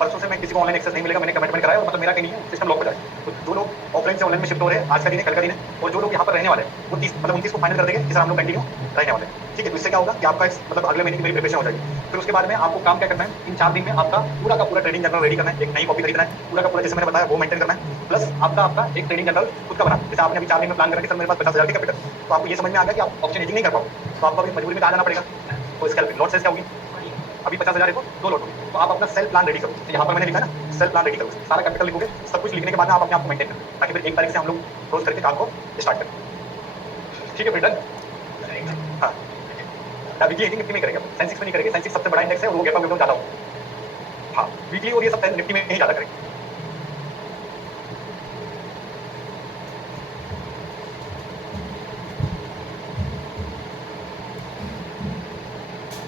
परसों से मैं किसी को ऑनलाइन एक्सेस नहीं मिलेगा, मैंने कमिटमेंट कराया, और मतलब मेरा कहीं नहीं है, सिस्टम लॉक हो जाए। तो जो लोग ऑफलाइन से ऑनलाइन में शिफ्ट हो रहे हैं, आज का दिन है, कल का दिन है, और जो लोग यहाँ पर रहने वाले हैं वो 30 मतलब 29 को फाइनल कर देंगे कि सर हम लोग कंटिन्यू रहने वाले हैं, ठीक है। तो इससे क्या होगा कि आपका मतलब अगले महीने की मेरी प्रिपरेशन हो जाएगी। फिर उसके बाद में आपको काम क्या करना है, इन 4 दिन में आपका पूरा का पूरा ट्रेडिंग जनरल रेडी करना है। एक नई कॉपी खरीदना है, पूरा का पूरा जैसे मैंने बताया वो मेंटेन करना है, प्लस आपका एक ट्रेडिंग जनरल खुद का बना। जैसे आपने अभी 4 दिन में प्लान करके सर मेरे पास 50,000 की कैपिटल, तो आपको ये समझ में आ गया कि आप ऑप्शन हेजिंग नहीं कर पाओ, तो आपको अभी मजबूरी में कहाँ जाना पड़ेगा। तो इसका लॉट साइज क्या होगी, अभी 50,000 है तो 2 लॉट होगी। तो आप अपना सेल्फ प्लान रेडी करो। तो यहाँ पर मैंने लिखा ना, सेल्फ प्लान रेडी करो, सारा कैपिटल लिखोगे। सब कुछ लिखने के बाद आप अपने आप को मेंटेन करें, ताकि फिर 1 तारीख से हम लोग क्लोज करके काम को स्टार्ट करें, ठीक है। फिर डन। हाँ, अभी ये हेजिंग कितनी में करेंगे, साइंस 6 में नहीं करेंगे। साइंस 6 सबसे बड़ा इंडेक्स है और वो गैप अप ज़्यादा हो। हाँ वीकली और ये सब निफ्टी में ही ज्यादा करेंगे।